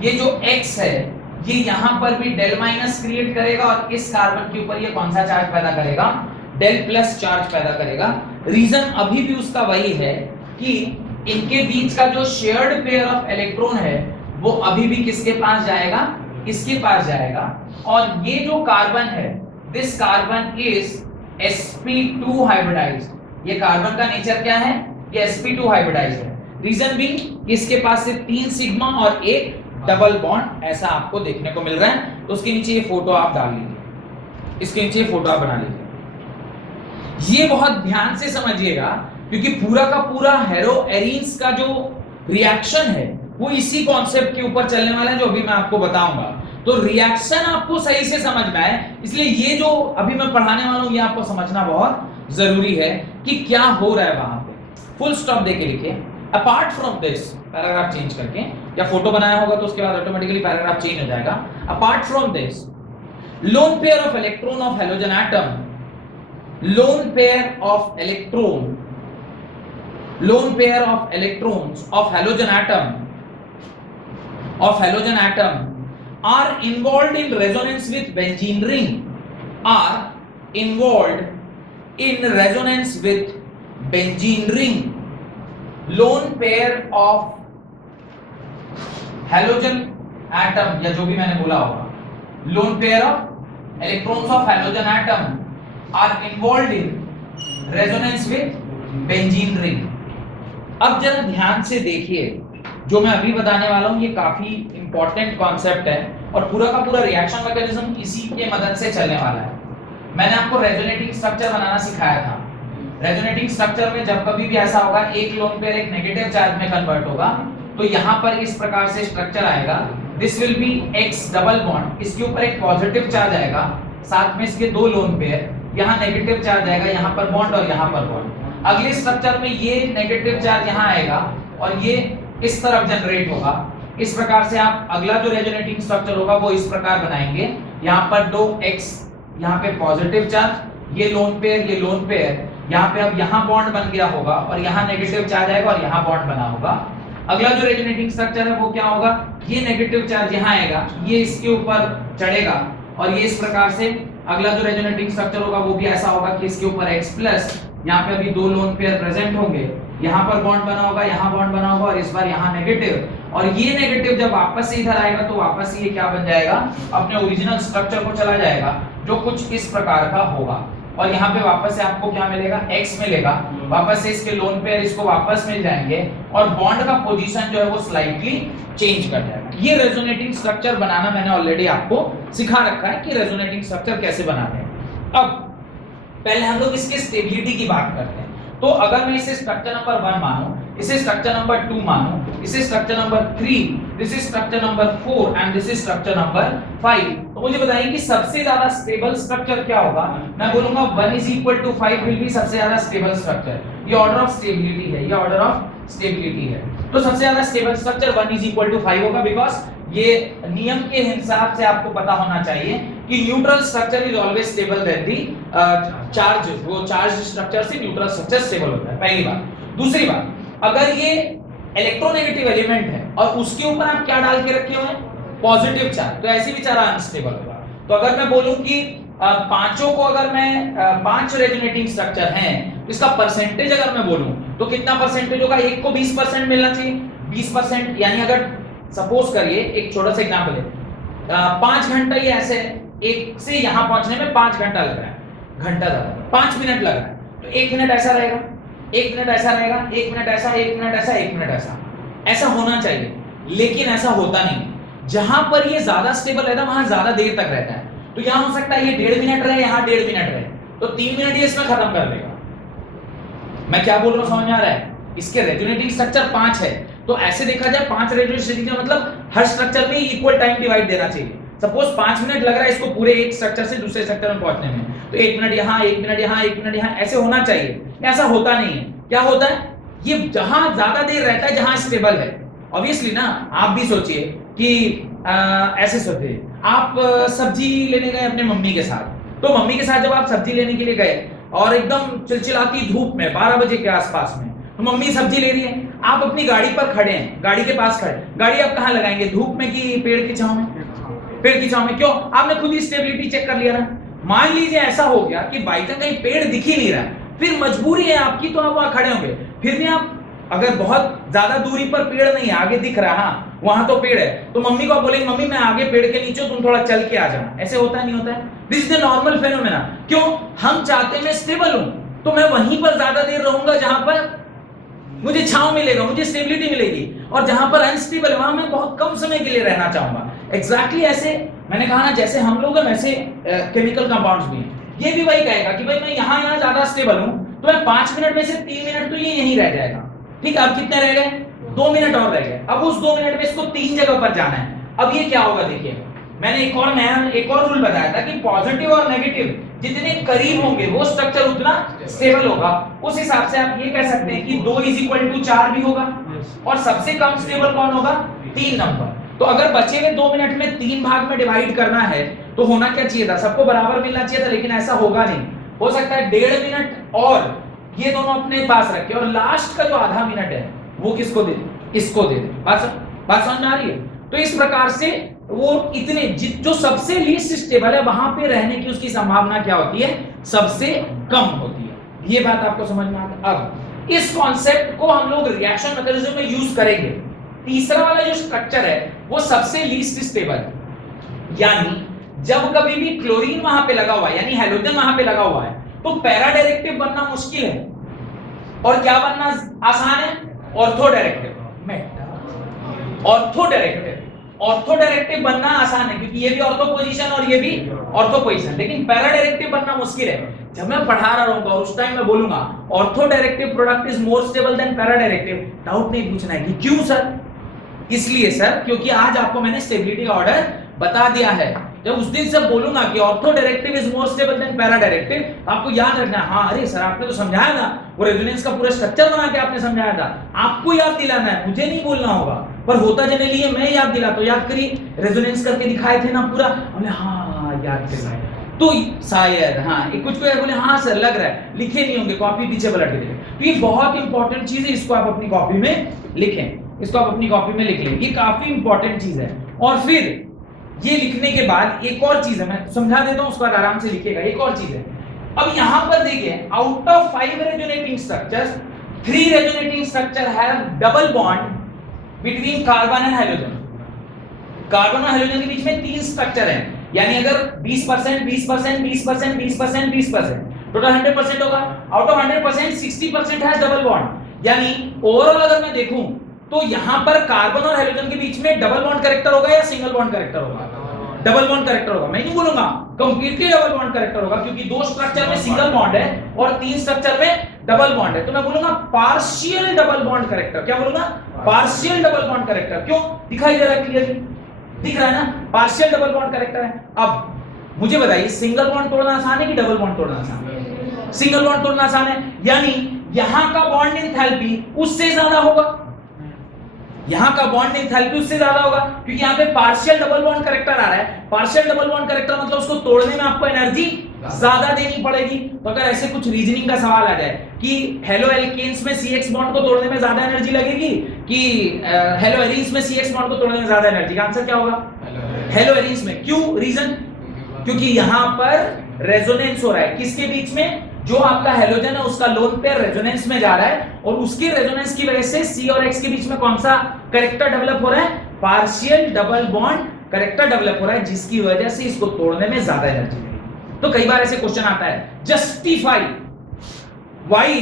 ये जो X है ये यहां पर भी del minus create करेगा और इस कार्बन के ऊपर ये कौन सा चार्ज पैदा करेगा, डेल प्लस चार्ज पैदा करेगा। रीजन अभी भी उसका वही है कि इनके बीच का जो शेयर्ड पेयर ऑफ इलेक्ट्रॉन है वो अभी भी किसके पास जाएगा, इसके पास जाएगा। और ये जो कार्बन है, this carbon is sp2 hybridized. ये कार्बन का नेचर क्या है, ये sp2 हाइब्रिडाइज्ड है। रीजन भी इसके पास से 3 सिग्मा और एक डबल बॉन्ड ऐसा आपको देखने को मिल रहा है। तो उसके नीचे ये फोटो आप डाल लीजिए, इसके नीचे ये फोटो आप बना लीजिए। ये बहुत ध्यान से समझिएगा क्योंकि पूरा का पूरा हेलो एरीन्स का जो रिएक्शन है वो इसी कॉन्सेप्ट के ऊपर चलने वाला है जो अभी मैं आपको बताऊंगा। तो रिएक्शन आपको सही से समझ में आए, इसलिए ये जो अभी मैं पढ़ाने वाला हूं ये आपको समझना बहुत जरूरी है कि क्या हो रहा है वहां पे। फुल स्टॉप देके लिखिए apart from this, paragraph change करके, या फोटो बनाया होगा तो उसके बाद ऑटोमेटिकली पैराग्राफ चेंज हो जाएगा। Apart from this, lone pair of electron of halogen atom, lone pair of electrons of halogen atom are involved in resonance with benzene ring, lone pair of halogen atom, या जो भी मैंने बोला होगा, lone pair of electrons of halogen atom are involved in resonance with benzene ring। अब जरा ध्यान से देखिए, जो मैं अभी बताने वाला हूं ये काफी इंपॉर्टेंट कॉन्सेप्ट है और पूरा का पूरा रिएक्शन मैकेनिज्म इसी के मदद से चलने वाला है। मैंने आपको रेजोनेटिंग स्ट्रक्चर बनाना सिखाया था। रेजोनेटिंग स्ट्रक्चर में जब कभी भी ऐसा होगा, एक लोन पेयर एक नेगेटिव चार्ज में कन्वर्ट होगा, तो यहाँ पर इस प्रकार से स्ट्रक्चर आएगा। This will be X double bond, इसके ऊपर एक पॉजिटिव चार्ज आएगा, साथ में इसके दो लोन पेयर, यहाँ नेगेटिव चार्ज आएगा, यहाँ पर बॉन्ड और यहाँ पर बॉन्ड। अगले स्ट्रक्चर में ये नेगेटिव चार्ज यहाँ आएगा और ये इस तरफ जनरेट होगा। इस प्रकार से आप अगला जो रेजोनेटिंग स्ट्रक्चर होगा वो इस प्रकार बनाएंगे। यहाँ पर दो X, यहाँ पे पॉजिटिव चार्ज, ये लोन पेयर, यहाँ पे अब यहाँ बॉन्ड बन गया होगा और यहाँ नेगेटिव चार्ज आएगा और यहाँ बॉन्ड बना होगा। अगला जो रेजोनेटिंग स्ट्रक्चर है वो क्या होगा, ये नेगेटिव चार्ज यहाँ आएगा, ये इसके ऊपर चढ़ेगा और ये इस प्रकार से अगला जो रेजोनेटिंग स्ट्रक्चर होगा वो भी ऐसा होगा कि इसके ऊपर X प्लस, यहाँ पे अभी दो लोन पेयर प्रेजेंट होंगे, यहाँ पर बॉन्ड बना होगा, यहाँ बॉन्ड बना होगा और इस बार यहाँ नेगेटिव, और ये नेगेटिव जब वापस से इधर आएगा तो वापस से ये क्या बन जाएगा, अपने ओरिजिनल स्ट्रक्चर को चला जाएगा जो कुछ इस प्रकार का होगा। और यहाँ पे वापस से आपको क्या मिलेगा, X मिलेगा, वापस से इसके लोन पेयर इसको वापस मिल जाएंगे और बॉन्ड का पोजीशन जो है वो स्लाइटली चेंज कर जाएगा। ये रेजोनेटिंग स्ट्रक्चर बनाना मैंने ऑलरेडी आपको सिखा रखा है कि रेजोनेटिंग स्ट्रक्चर कैसे बनाते हैं। अब पहले हम लोग इसके स्टेबिलिटी की बात करते हैं। तो अगर मैं इसे स्ट्रक्चर नंबर 1 मानूं इसे स्ट्रक्चर नंबर 2 मानो, इसे structure number 3, this is structure number 4 and this is structure number 5। तो मुझे बताइए कि सबसे ज्यादा स्टेबल स्ट्रक्चर क्या होगा? मैं बोलूंगा 1 is equal to 5 will be सबसे ज्यादा स्टेबल स्ट्रक्चर। ये ऑर्डर ऑफ स्टेबिलिटी है, ये ऑर्डर ऑफ स्टेबिलिटी है। तो सबसे ज्यादा stable structure 1 is equal to 5 होगा, बिकॉज ये नियम के हिसाब से आपको पता होना चाहिए कि neutral structure is always stable then the charge. वो चार्ज स्ट्रक्चर से न्यूट्रल स्ट्रक्चर स्टेबल होता है, पहली बात। दूसरी बात, अगर ये इलेक्ट्रोनेगेटिव एलिमेंट है और उसके ऊपर आप क्या डाल के रखे हुए हैं? पॉजिटिव चार्ज, तो ऐसे बेचारा अनस्टेबल होगा। तो अगर मैं बोलूं कि पांचों को अगर मैं 5 रेजोनेटिंग स्ट्रक्चर हैं, इसका परसेंटेज अगर मैं बोलूं तो कितना परसेंटेज होगा? एक को 20% मिलना चाहिए, 20%। यानी अगर सपोज करिए एक छोटा सा एग्जांपल है, 5 घंटा ये ऐसे एक से यहां पहुंचने में 5 घंटा लग रहा है, घंटा ज्यादा 5 मिनट लग रहा है, तो 1 मिनट ऐसा रहेगा, 1 मिनट ऐसा रहेगा, 1 मिनट ऐसा, 1 मिनट ऐसा, 1 मिनट ऐसा, ऐसा होना चाहिए। लेकिन ऐसा होता नहीं। जहां पर ये ज्यादा स्टेबल रहता है वहां ज्यादा देर तक रहता है। तो यहां हो सकता है ये 1.5 मिनट रहे, यहां 1.5 मिनट रहे, तो 3 मिनट ये इसमें खत्म कर देगा। मैं क्या बोल रहा हूं, समझ में आ रहा है? इसके रेजोनेटिंग स्ट्रक्चर 5 है, तो ऐसे देखा जाए 5 रेजोनेटिंग का मतलब हर स्ट्रक्चर में इक्वल टाइम डिवाइड देना चाहिए। सपोज 5 मिनट लग रहा है इसको पूरे एक स्ट्रक्चर से दूसरे स्ट्रक्चर में पहुंचने में, तो 1 मिनट यहां, 1 मिनट यहां, 1 मिनट यहां, ऐसे होना चाहिए। ऐसा होता नहीं है। क्या होता है? ये जहां ज्यादा देर रहता है जहां स्टेबल है। ऑब्वियसली ना, आप भी सोचिए कि ऐसे सोचिए, आप सब्जी लेने गए अपने मम्मी के साथ, तो मम्मी के साथ जब आप सब्जी लेने के लिए गए और एकदम चिलचिलाती धूप में 12 बजे के आसपास में, तो मम्मी सब्जी ले रही है, आप अपनी गाड़ी पर खड़े हैं, गाड़ी के पास खड़े, गाड़ी आप कहां लगाएंगे? धूप में कि पेड़ की छांव में? पेड़ की छांव में। क्यों? आपने खुद ही स्टेबिलिटी चेक कर लिया ना। मान लीजिए ऐसा हो गया कि बाइक का कहीं पेड़ दिख ही नहीं रहा, फिर मजबूरी है आपकी, तो आप वहां खड़े होंगे। फिर भी आप अगर बहुत ज्यादा दूरी पर पेड़ नहीं है, आगे दिख रहा, हाँ वहां तो पेड़ है, तो मम्मी को आप बोलेंगे मम्मी मैं आगे पेड़ के नीचे, तुम थोड़ा चल के आ जाना। ऐसे होता है नहीं होता है? This is the normal phenomena. क्यों? हम चाहते हैं मैं स्टेबल हूं, तो मैं वहीं पर ज्यादा देर रहूंगा जहां पर मुझे छांव मिलेगा, मुझे स्टेबिलिटी मिलेगी, और जहां पर अनस्टेबल है वहां मैं बहुत कम समय के लिए रहना चाहूंगा। एग्जैक्टली ऐसे मैंने कहा ना, जैसे हम लोग हैं वैसे केमिकल कंपाउंड्स भी हैं। ये भी वही कहेगा कि भाई मैं यहां ज्यादा स्टेबल हूं, तो मैं 5 मिनट में से 3 मिनट तो ये यहीं रह जाएगा। ठीक है, अब कितने रह गए? 2 मिनट और रह गए। अब उस 2 मिनट में इसको 3 जगह पर जाना है। अब ये क्या होगा? देखिए, मैंने एक और रूल बताया था कि पॉजिटिव और नेगेटिव जितने करीब होंगे वो स्ट्रक्चर उतना स्टेबल होगा। उस हिसाब से आप ये कह सकते हैं कि 2 इज इक्वल टू 4 भी होगा, और सबसे कम स्टेबल कौन होगा? 3 नंबर। तो अगर बचे हुए 2 मिनट में 3 भाग में डिवाइड करना है तो होना क्या चाहिए था? सबको बराबर मिलना चाहिए था, लेकिन ऐसा होगा नहीं। हो सकता है 1.5 मिनट और ये दोनों अपने पास रखे, और लास्ट का जो आधा मिनट है वो किसको दे? इसको दे दे। बात समझ में आ रही है? तो इस प्रकार से वो इतने जो सबसे लीस्ट स्टेबल है वहां पे रहने की उसकी संभावना क्या होती है? सबसे कम होती है। ये बात आपको समझ में आ गई? अब इस कॉन्सेप्ट को हम लोग रिएक्शन मैकेनिज्म में यूज करेंगे। तीसरा वाला जो स्ट्रक्चर है वो सबसे लीस्ट स्टेबल, यानी जब कभी भी क्लोरीन वहां पे लगा हुआ है, यानी हैलोजन वहां पे लगा हुआ है, तो पैरा डायरेक्टिव बनना मुश्किल है, और क्या बनना आसान है? Ortho directive. ऑर्थो डायरेक्टिव बनना आसान है, क्योंकि ये भी ऑर्थो पोजीशन और ये भी ऑर्थो पोजीशन, लेकिन पैरा डायरेक्टिव बनना मुश्किल है। जब मैं पढ़ा रहा रहूंगा उस टाइम मैं बोलूंगा ortho directive product is more stable than para directive, doubt नहीं पूछना है कि क्यों सर? इसलिए सर क्योंकि आज आपको मैंने स्टेबिलिटी का ऑर्डर बता दिया है। जब उस दिन से बोलूंगा कि ortho directive is more stable than para directive, आपको याद रखना है, हाँ अरे सर आपने तो समझाया था, वो रेजोनेंस का पूरा स्ट्रक्चर बना के आपने समझाया था, आपको याद दिलाना है, मुझे नहीं बोलना होगा। पर होता जनरली है मैं याद दिलाता हूं, याद करिए रेजोनेंस करके दिखाए थे ना पूरा, हमने हाँ याद दिलाया, तो शायद हाँ कुछ को बोले हाँ सर लग रहा है, लिखे नहीं होंगे, कॉपी पीछे पलट के देखें। तो ये बहुत इंपॉर्टेंट चीज है, इसको आप अपनी कॉपी में लिखें, इसको आप अपनी कॉपी में लिख लें, ये काफी इंपॉर्टेंट चीज है। और फिर ये लिखने के बाद एक और चीज है, मैं समझा देता हूं, उसको आराम से लिखिएगा। एक और चीज है, अब यहां पर देखिए, out of 5 resonating structures 3 resonating structure have double bond between carbon and hydrogen. Carbon और हाइड्रोजन के बीच में 3 स्ट्रक्चर हैं, यानी अगर 20% 20% 20% 20% 20% टोटल 100% होगा, आउट ऑफ 100% 60% है डबल बॉन्ड। यानी ओवरऑल अगर मैं देखूं तो यहां पर कार्बन और हाइड्रोजन के बीच में डबल बॉन्ड कैरेक्टर होगा या सिंगल बॉन्ड कैरेक्टर होगा? डबल बॉन्ड कैरेक्टर होगा। मैं नहीं बोलूंगा कंप्लीटली डबल बॉन्ड कैरेक्टर होगा, क्योंकि 2 स्ट्रक्चर में सिंगल बॉन्ड है और 3 स्ट्रक्चर में डबल बॉन्ड है तो मैं बोलूंगा पार्शियल डबल बॉन्ड कैरेक्टर। क्या बोलूंगा? Partial double bond character. क्यों? दिखाई दे रहा है क्लियरली, दिख रहा है ना, पार्शियल डबल बॉन्ड कैरेक्टर है। अब मुझे बताइए सिंगल बॉन्ड तोड़ना आसान है कि डबल बॉन्ड तोड़ना आसान है? सिंगल बॉन्ड तोड़ना आसान है, यानी यहां का बॉन्ड एंथैल्पी उससे ज्यादा होगा, यहां का बॉन्ड एंथैल्पी उससे ज्यादा होगा, क्योंकि यहां पे पार्शियल डबल बॉन्ड कैरेक्टर आ रहा है। पार्शियल डबल बॉन्ड कैरेक्टर मतलब उसको तोड़ने में आपको एनर्जी ज्यादा देनी पड़ेगी। तो अगर ऐसे कुछ रीजनिंग का सवाल आ जाए कि हेलो एल्केन्स में CX बॉन्ड को तोड़ने में ज्यादा एनर्जी लगेगी कि हेलो एरीन्स में CX बॉन्ड को तोड़ने में ज्यादा एनर्जी, का आंसर क्या होगा? हेलो एरीन्स में। क्यों? रीजन, क्योंकि यहां पर रेजोनेंस हो रहा है किसके बीच में? जो आपका हेलोजन है उसका लोन पेयर रेजोनेंस में जा रहा है और उसके रेजोनेंस की वजह से C और X के बीच में कौन सा कैरेक्टर डेवलप हो रहा है? Partial double bond character develop हो रहा है, जिसकी वजह से इसको तोड़ने में ज्यादा एनर्जी लगेगी। तो कई बार ऐसे क्वेश्चन आता है, justify why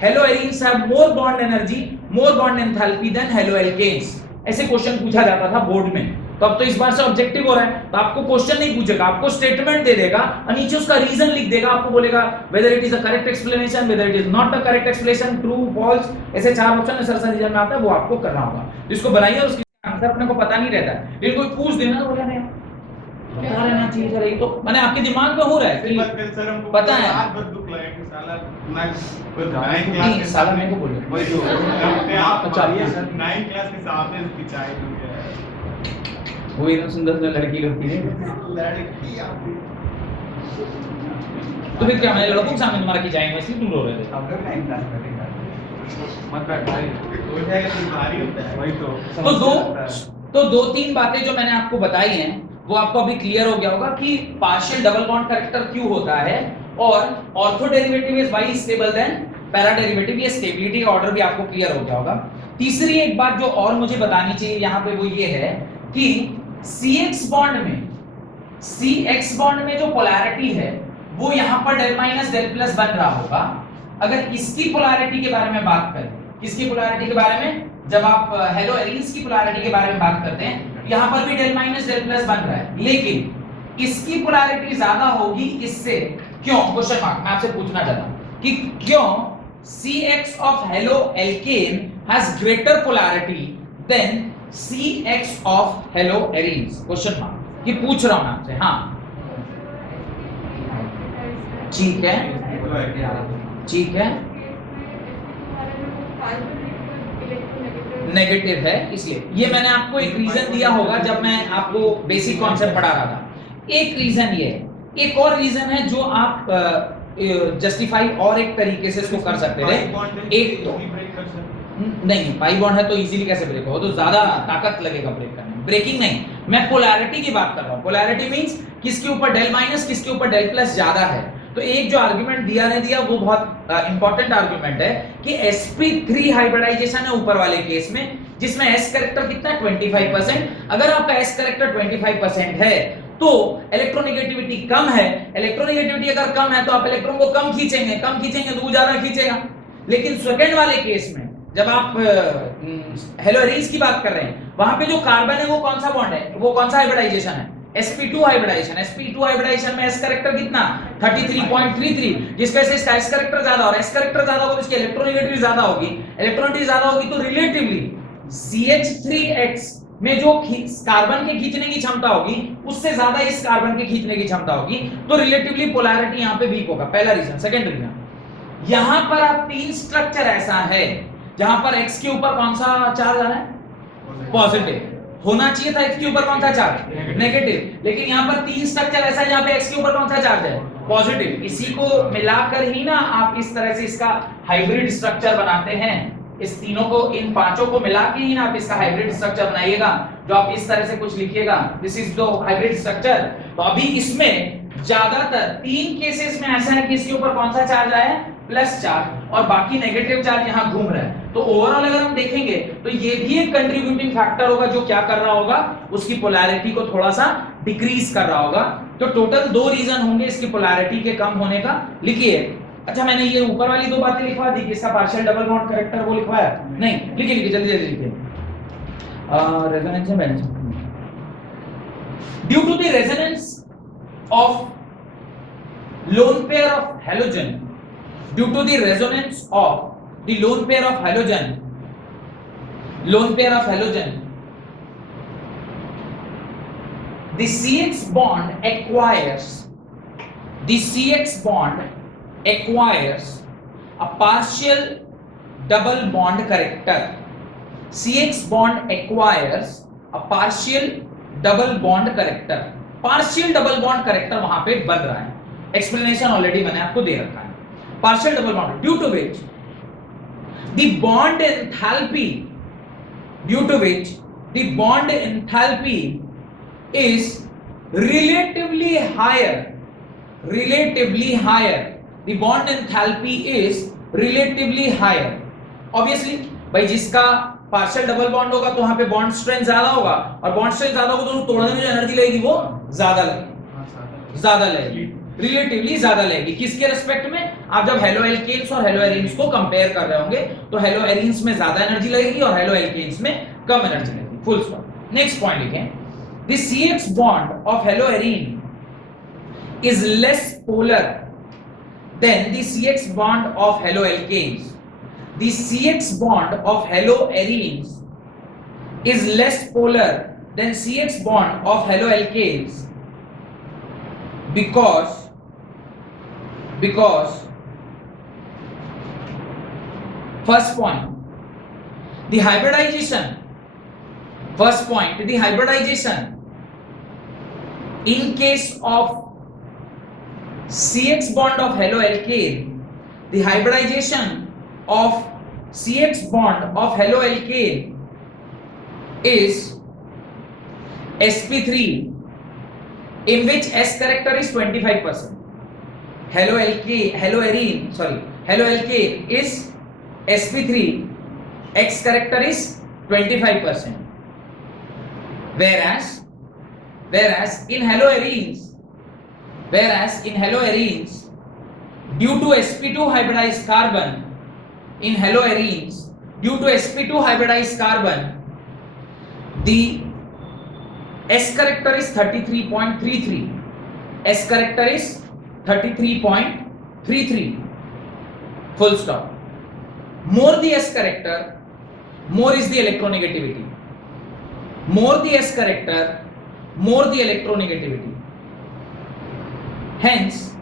haloarenes have more bond energy, more bond enthalpy than haloalkanes. ऐसे क्वेश्चन पूछा जाता था बोर्ड में। तो अब तो इस बार से ऑब्जेक्टिव हो रहा है, तो आपको क्वेश्चन नहीं पूछेगा, आपको स्टेटमेंट दे देगा और नीचे उसका रीजन लिख देगा, आपको बोलेगा whether it is a correct explanation, whether it is not a correct explanation, true false, ऐसे 4 ऑप्शन सर रीजन में आता है, वो आपको करना होगा। इसको बनाइए और उसकी आंसर अपने को पता नहीं रहता है, लेकिन कोई पूछ देना तो बोला नहीं क्या रहना चाहिए सर, ये तो मैंने आपके दिमाग में हो रहा है कि सर हमको पता है। रात भर दुख लगा कि साला नाइन क्लास नहीं के साला मेरे को बोलो वही तो अपने आप अच्छा, ये सर 9 क्लास के सामने उसकी चाय पी गया वो एकदम सुंदर सुंदर लड़की लगती है। लड़की आप तो फिर क्या मैंने लड़कों के सामने तुम्हारा की जाएंगे इसलिए तुम रो रहे थे? हम लोग 9 क्लास में मत बैठ भाई हो जाएगा तो भारी होता है वही तो दो तीन बातें जो मैंने आपको बताई हैं वो आपको अभी क्लियर हो गया होगा कि पार्शियल डबल बॉन्ड कैरेक्टर क्यों होता है, और ortho derivative is why stable than para derivative, ये स्टेबिलिटी का ऑर्डर भी आपको क्लियर हो गया होगा। तीसरी एक बात जो और मुझे बतानी चाहिए यहाँ पे वो ये है कि CX बॉन्ड में जो पोलैरिटी है वो यहाँ पर डेल माइनस डेल प्लस बन रहा होगा। अगर इसकी पोलैरिटी के बारे में बात करें, किसकी पोलैरिटी के बारे में? जब आप हेलो एरीन्स की पोलैरिटी के बारे में बात करते हैं, यहाँ पर भी डेल माइनस डेल प्लस बन रहा है, लेकिन इसकी पोलैरिटी ज्यादा होगी इससे। क्यों? Question mark. मैं आपसे पूछना चाहता हूं कि क्यों CX of haloalkane has greater polarity than CX of haloarenes? Question mark, ये पूछ रहा हूं मैं आपसे। हाँ ठीक है, ठीक है, नेगेटिव है इसलिए। ये मैंने आपको एक रीजन दिया होगा जब मैं आपको बेसिक कॉन्सेप्ट पढ़ा रहा था। एक रीजन ये है, एक और रीजन है जो आप जस्टिफाई और एक तरीके से इसको कर सकते थे। एक तो नहीं, पाई बॉन्ड है तो इजीली कैसे ब्रेक हो, तो ज्यादा ताकत लगेगा ब्रेक करने में। ब्रेकिंग नहीं, मैं पोलैरिटी की बात कर रहा हूं। पोलैरिटी मींस किसके ऊपर डेल माइनस किसके ऊपर डेल प्लस ज्यादा है। तो एक जो आर्गुमेंट दिया नहीं दिया वो बहुत इंपॉर्टेंट आर्गुमेंट है कि sp3 हाइब्रिडाइजेशन है ऊपर वाले केस में, जिसमें s कैरेक्टर कितना है 25%। अगर आपका s कैरेक्टर 25% है तो इलेक्ट्रोनेगेटिविटी कम है। इलेक्ट्रोनेगेटिविटी अगर कम है तो आप इलेक्ट्रॉन को कम खींचेंगे तो वो ज्यादा खींचेगा। लेकिन सेकंड वाले केस में जब आप हेलो एरीन्स की बात कर रहे हैं, वहां पे जो कार्बन है वो कौन सा बॉन्ड है, वो कौन सा हाइब्रिडाइजेशन है? sp2 hybridization. sp2 हाइब्रिडाइजेशन में s कैरेक्टर कितना 33.33, जिसका से इसका s कैरेक्टर ज्यादा और s कैरेक्टर ज्यादा होगा तो इसकी इलेक्ट्रोनेगेटिविटी ज्यादा होगी। इलेक्ट्रोनेगेटिविटी ज्यादा होगी तो रिलेटिवली CH3x में जो कार्बन के खींचने की क्षमता होगी उससे ज्यादा इस कार्बन के खींचने की क्षमता होगी, तो रिलेटिवली पोलैरिटी यहां पे वीक होगा। पहला रीजन। सेकंड रीजन, यहां पर आप तीन स्ट्रक्चर ऐसा है जहां पर x के ऊपर कौन सा चार्ज आ रहा है? पॉजिटिव। होना चाहिए था x के ऊपर कौन सा चार्ज? नेगेटिव। लेकिन यहाँ पर तीन स्ट्रक्चर ऐसा है जहाँ पे x के ऊपर कौन सा चार्ज है? पॉजिटिव। इसी को मिलाकर ही ना आप इस तरह से इसका हाइब्रिड स्ट्रक्चर बनाते हैं। इस तीनों को, इन पांचों को मिला के ही ना आप इसका हाइब्रिड स्ट्रक्चर बनाइएगा, जो आप इस तरह से कुछ लिखिएगा, this is the hybrid structure. तो अभी इसमें ज्यादातर तीन केसेस में ऐसा है कि इसके ऊपर कौन सा चार्ज आया है? प्लस चार्ज, और बाकी नेगेटिव चार्ज यहाँ घूम रहा है। तो ओवरऑल अगर हम देखेंगे तो ये भी एक कंट्रीब्यूटिंग फैक्टर होगा जो क्या कर रहा होगा, उसकी पोलैरिटी को थोड़ा सा डिक्रीज कर रहा होगा। तो टोटल 2 रीजन होंगे इसकी पोलैरिटी के कम होने का। लिखिए। अच्छा, मैंने ये ऊपर वाली 2 बातें लिखवा दी कि इसका पार्शियल डबल बॉन्ड कैरेक्टर वो लिखवाया नहीं? लिखिए जल्दी जल्दी लिखिए। रेजोनेंस में balance due to the resonance of lone pair of halogen due to the resonance of the lone pair of halogen, the CX bond acquires a partial double bond character. CX bond acquires a partial double bond character. Partial double bond character वहां पे बन रहा है. Explanation already मैंने आपको दे रखा है. Partial double bond due to which the bond enthalpy is relatively higher. The bond enthalpy is relatively higher. Obviously भाई जिसका पार्शियल डबल बॉन्ड होगा तो वहां पे बॉन्ड स्ट्रेंथ ज्यादा होगा, और बॉन्ड स्ट्रेंथ ज्यादा होगा तो तोड़ने में जो एनर्जी लगेगी वो ज्यादा लगेगी, रिलेटिवली ज्यादा लगेगी. किसके रेस्पेक्ट में? आप जब हेलो एल्केन्स और हेलो एरीन्स को कंपेयर कर रहे होंगे तो हेलो एरीन्स में ज्यादा एनर्जी लगेगी और हेलो एल्केन्स में कम एनर्जी लगेगी. Full stop. नेक्स्ट पॉइंट लिखें. The CX bond of haloarine is less polar than the CX bond of haloalkanes. The CX bond of haloarenes is less polar than CX bond of haloalkanes because first point, the hybridization in case of CX bond of haloalkane, the hybridization of CX bond of haloalkane is sp3, in which S character is 25%. Haloalkane is sp3, X character is 25%. Whereas in haloarenes, due to sp2 hybridized carbon, the S character is 33.33. Full stop. More the S character, more is the electronegativity. More the S character, more the electronegativity. Hence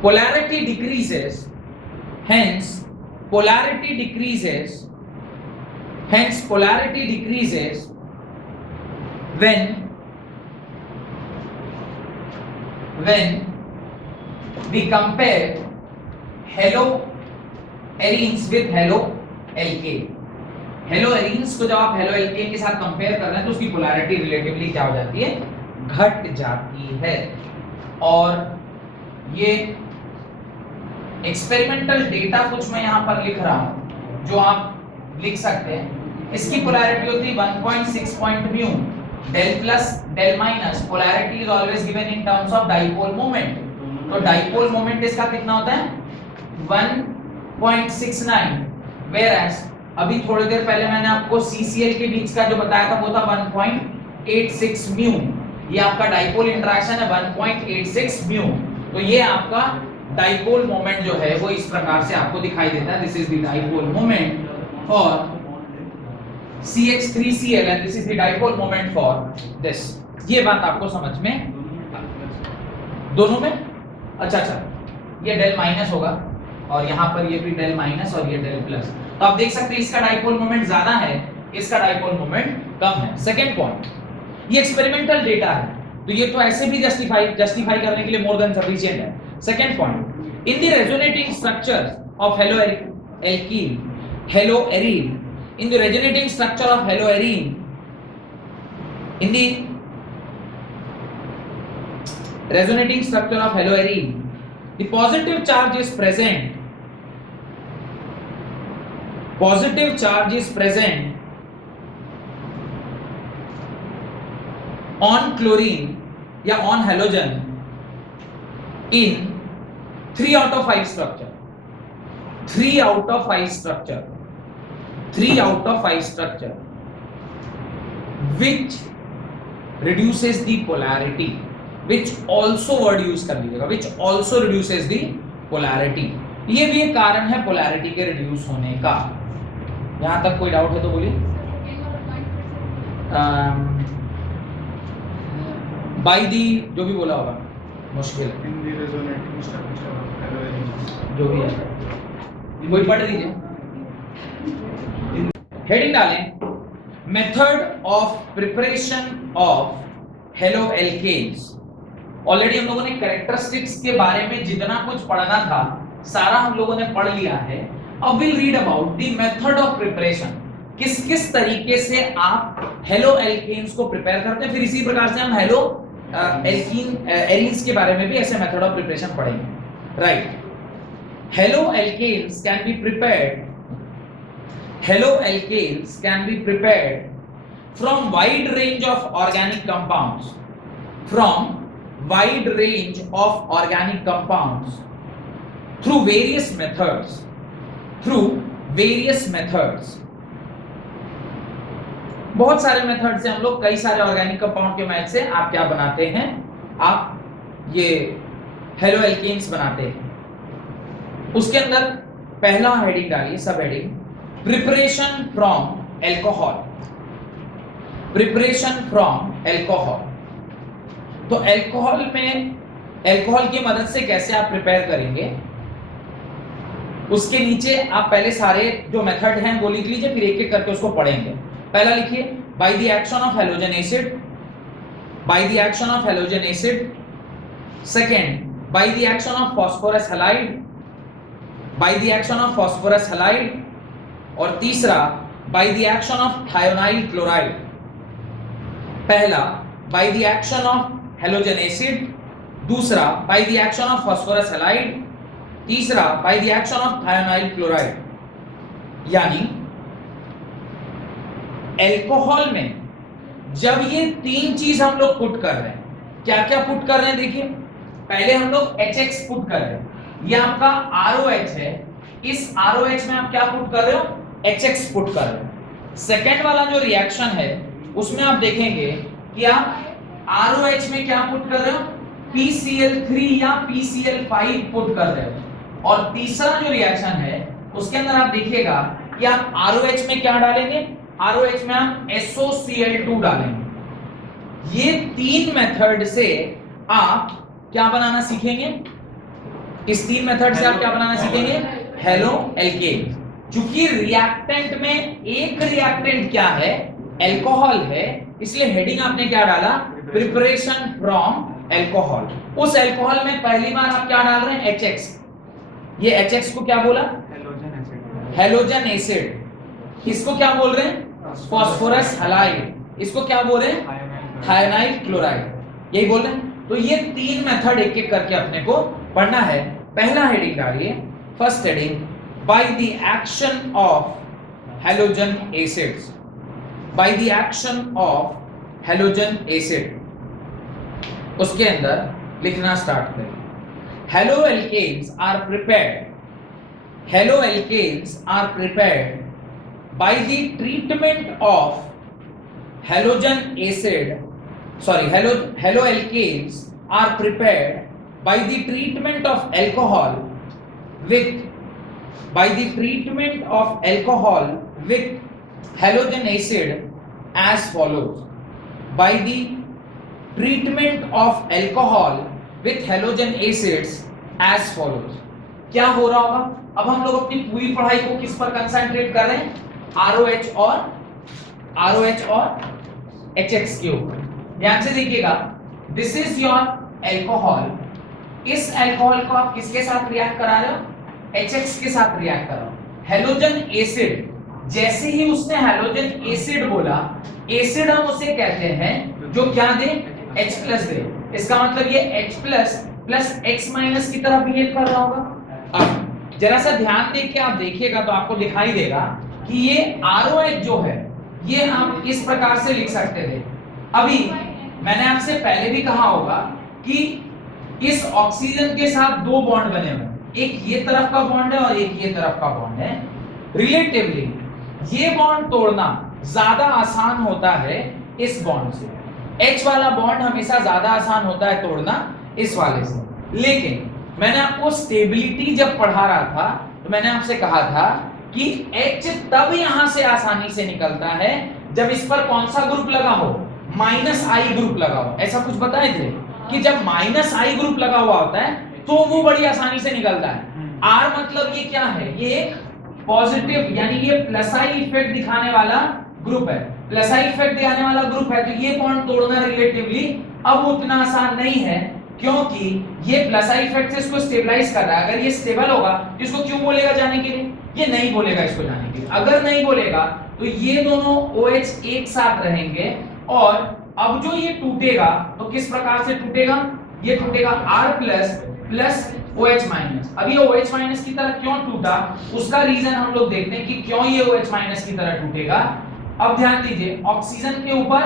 polarity decreases when we compare haloarenes with haloalkane. Haloarenes को जब आप haloalkane के साथ compare कर रहे हैं तो उसकी पोलैरिटी रिलेटिवली क्या हो जाती है? घट जाती है. और ये एक्सपेरिमेंटल डेटा कुछ मैं यहां पर लिख रहा हूं जो आप लिख सकते हैं. इसकी पोलैरिटी होती है 1.6 point mu del plus del minus. Polarity is always given in terms of dipole moment. तो डाइपोल मोमेंट इसका कितना होता है? 1.69. वेयरएज अभी थोड़ी देर पहले मैंने आपको CCl के बीच का जो बताया था वो था 1.86 म्यू. ये आपका डाइपोल इंटरेक्शन है 1.86 म्यू. तो ये आपका डाइपोल मोमेंट जो है वो इस प्रकार से आपको दिखाई देता है. This is the dipole moment for CH3Cl and this is the dipole moment for this. ये बात आपको समझ में दोनों में? अच्छा ये डेल माइनस होगा और यहाँ पर ये भी डेल माइनस और ये डेल प्लस. तो आप देख सकते हैं इसका डाइपोल मोमेंट ज्यादा है, इसका डाइपोल मोमेंट कम है. सेकंड पॉइंट, ये एक्सपेरिमेंटल डेटा है तो ये तो ऐसे भी जस्टिफाई करने के लिए मोर देन सफिशिएंट है. Second point, in the resonating structure of haloarene, in the resonating structure of haloarene, the positive charge is present on chlorine या on halogen in 3 out of 5 structure. 3 out of 5 structure which reduces the polarity, which also word use कर लीजिएगा, which also reduces the polarity. ये भी एक कारण है polarity के reduce होने का। यहां तक कोई डाउट है तो बोलिए। बाय दी जो भी बोला होगा मुश्किल है, In the resonating structure of halogens. जो भी है कोई पढ़ लीजिए। हेडिंग डालें method of preparation of haloalkanes. Already हम लोगों ने कैरेक्टरिस्टिक्स के बारे में जितना कुछ पढ़ना था सारा हम लोगों ने पढ़ लिया है। अब will read about the method of preparation, किस किस तरीके से आप हेलो एल्केन्स को प्रिपेयर करते हैं। फिर इसी प्रकार से हम हेलो एरीन्स के बारे में भी ऐसे मेथड ऑफ प्रिपरेशन पढ़ेंगे। Right, haloalkanes can be prepared, haloalkanes can be prepared from wide range of organic compounds, from wide range of organic compounds through various methods, through various methods। बहुत सारे method से हम लोग कई सारे organic compound के मदद से आप क्या बनाते हैं, आप ये हेलो एल्केन्स बनाते हैं। उसके अंदर पहला हेडिंग डालिए, सब heading preparation from alcohol, preparation from alcohol. तो एल्कोहल में एल्कोहल की मदद से कैसे आप प्रिपेयर करेंगे, उसके नीचे आप पहले सारे जो मेथड हैं वो लिख लीजिए, फिर एक एक करके उसको पढ़ेंगे। पहला लिखिए by the action of halogen acid, by the action of halogen acid. Second by the action of phosphorus halide, by the action of phosphorus halide. और तीसरा by the action of thionyl chloride. पहला by the action of halogen acid, दूसरा by the action of phosphorus halide, तीसरा by the action of thionyl chloride. यानी alcohol में जब ये तीन चीज हम लोग पुट कर रहे हैं, क्या क्या पुट कर रहे हैं देखिए। पहले हम लोग HX पुट कर रहे हैं, ये आपका ROH है, इस ROH में आप क्या पुट कर रहे हो, HX पुट कर रहे हो। सेकेंड वाला जो रिएक्शन है उसमें आप देखेंगे कि आप ROH में क्या पुट कर रहे हो, PCl3 या PCl5 पुट कर रहे हो। और तीसरा जो रिएक्शन है उसके अंदर आप देखिएगा कि आप ROH में क्या डालेंगे, ROH में आप SOCl2 डालेंगे। ये तीन मेथड से आप क्या बनाना सीखेंगे, इस तीन मेथड से आप क्या बनाना सीखेंगे, हेलो एल्केन। चूंकि रिएक्टेंट में एक रिएक्टेंट क्या है, एल्कोहल है, इसलिए हेडिंग आपने क्या डाला, प्रिपरेशन फ्रॉम एल्कोहल। उस एल्कोहल में पहली बार आप क्या डाल रहे हैं, HX। ये HX को क्या बोला, हैलोजन एसिड। इसको क्या बोल रहे हैं, फास्फोरस हैलाइड। इसको क्या बोल रहे हैं, थायोनाइल क्लोराइड। यही बोल रहे हैं। तो ये तीन मेथड एक एक करके अपने को पढ़ना है। पहला हेडिंग डालिए, first heading by the action of halogen acids, by the action of halogen acid. उसके अंदर लिखना स्टार्ट करें, haloalkanes are prepared, haloalkanes are prepared by the treatment of halogen acid, sorry, halo alkanes are prepared by the treatment of alcohol with, by the treatment of alcohol with halogen acid as follows, by the treatment of alcohol with halogen acids as follows। क्या हो रहा होगा, अब हम लोग अपनी पूरी पढ़ाई को किस पर कंसंट्रेट कर रहे हैं, ROH और HX के ऊपर। ध्यान से देखिएगा, दिस इज योर एल्कोहल। इस एल्कोहल को आप किसके साथ रिएक्ट करा रहे हो, HX के साथ रिएक्ट कर रहे हो। हैलोजन एसिड, जैसे ही उसने हैलोजन एसिड बोला, एसिड हम उसे कहते हैं जो क्या दे, H+ दे। इसका मतलब ये H+ प्लस X- की तरह बिहेव कर रहा होगा। अब जरा सा ध्यान देके आप देखिएगा तो आपको दिखाई देगा कि ये ROH जो है ये हम इस प्रकार से लिख सकते थे। अभी मैंने आपसे पहले भी कहा होगा कि इस ऑक्सीजन के साथ दो बॉन्ड बने हुए हैं, एक ये तरफ का बॉन्ड है और एक ये तरफ का बॉन्ड है। रिलेटिवली ये बॉन्ड तोड़ना ज्यादा आसान होता है इस बॉन्ड से, H वाला बॉन्ड हमेशा ज्यादा आसान होता है तोड़ना इस वाले से। लेकिन मैंने आपको स्टेबिलिटी जब पढ़ा रहा था तो मैंने आपसे कहा था कि H तब यहां से आसानी से निकलता है जब इस पर कौन सा ग्रुप लगा हो, -I ग्रुप लगा हो। ऐसा कुछ बताए थे कि जब -I ग्रुप लगा हुआ होता है तो वो बड़ी आसानी से निकलता है। R मतलब ये क्या है, ये एक पॉजिटिव यानी ये +I इफेक्ट दिखाने वाला ग्रुप है, +I इफेक्ट दिखाने वाला ग्रुप है, तो ये बॉन्ड तोड़ना रिलेटिवली अब उतना आसान नहीं है क्योंकि ये +I इफेक्ट से इसको स्टेबलाइज कर रहा है। अगर ये स्टेबल होगा तो इसको क्यों बोलेगा जाने के लिए, ये नहीं बोलेगा इसको जाने के लिए। अगर नहीं बोलेगा तो ये दोनों OH एक साथ रहेंगे और अब जो ये टूटेगा तो किस प्रकार से टूटेगा, ये टूटेगा R प्लस OH माइनस। अब ये OH माइनस की तरह क्यों टूटा उसका रीजन हम लोग देखते हैं कि क्यों ये OH माइनस की तरह टूटेगा। अब ध्यान दीजिए, ऑक्सीजन के ऊपर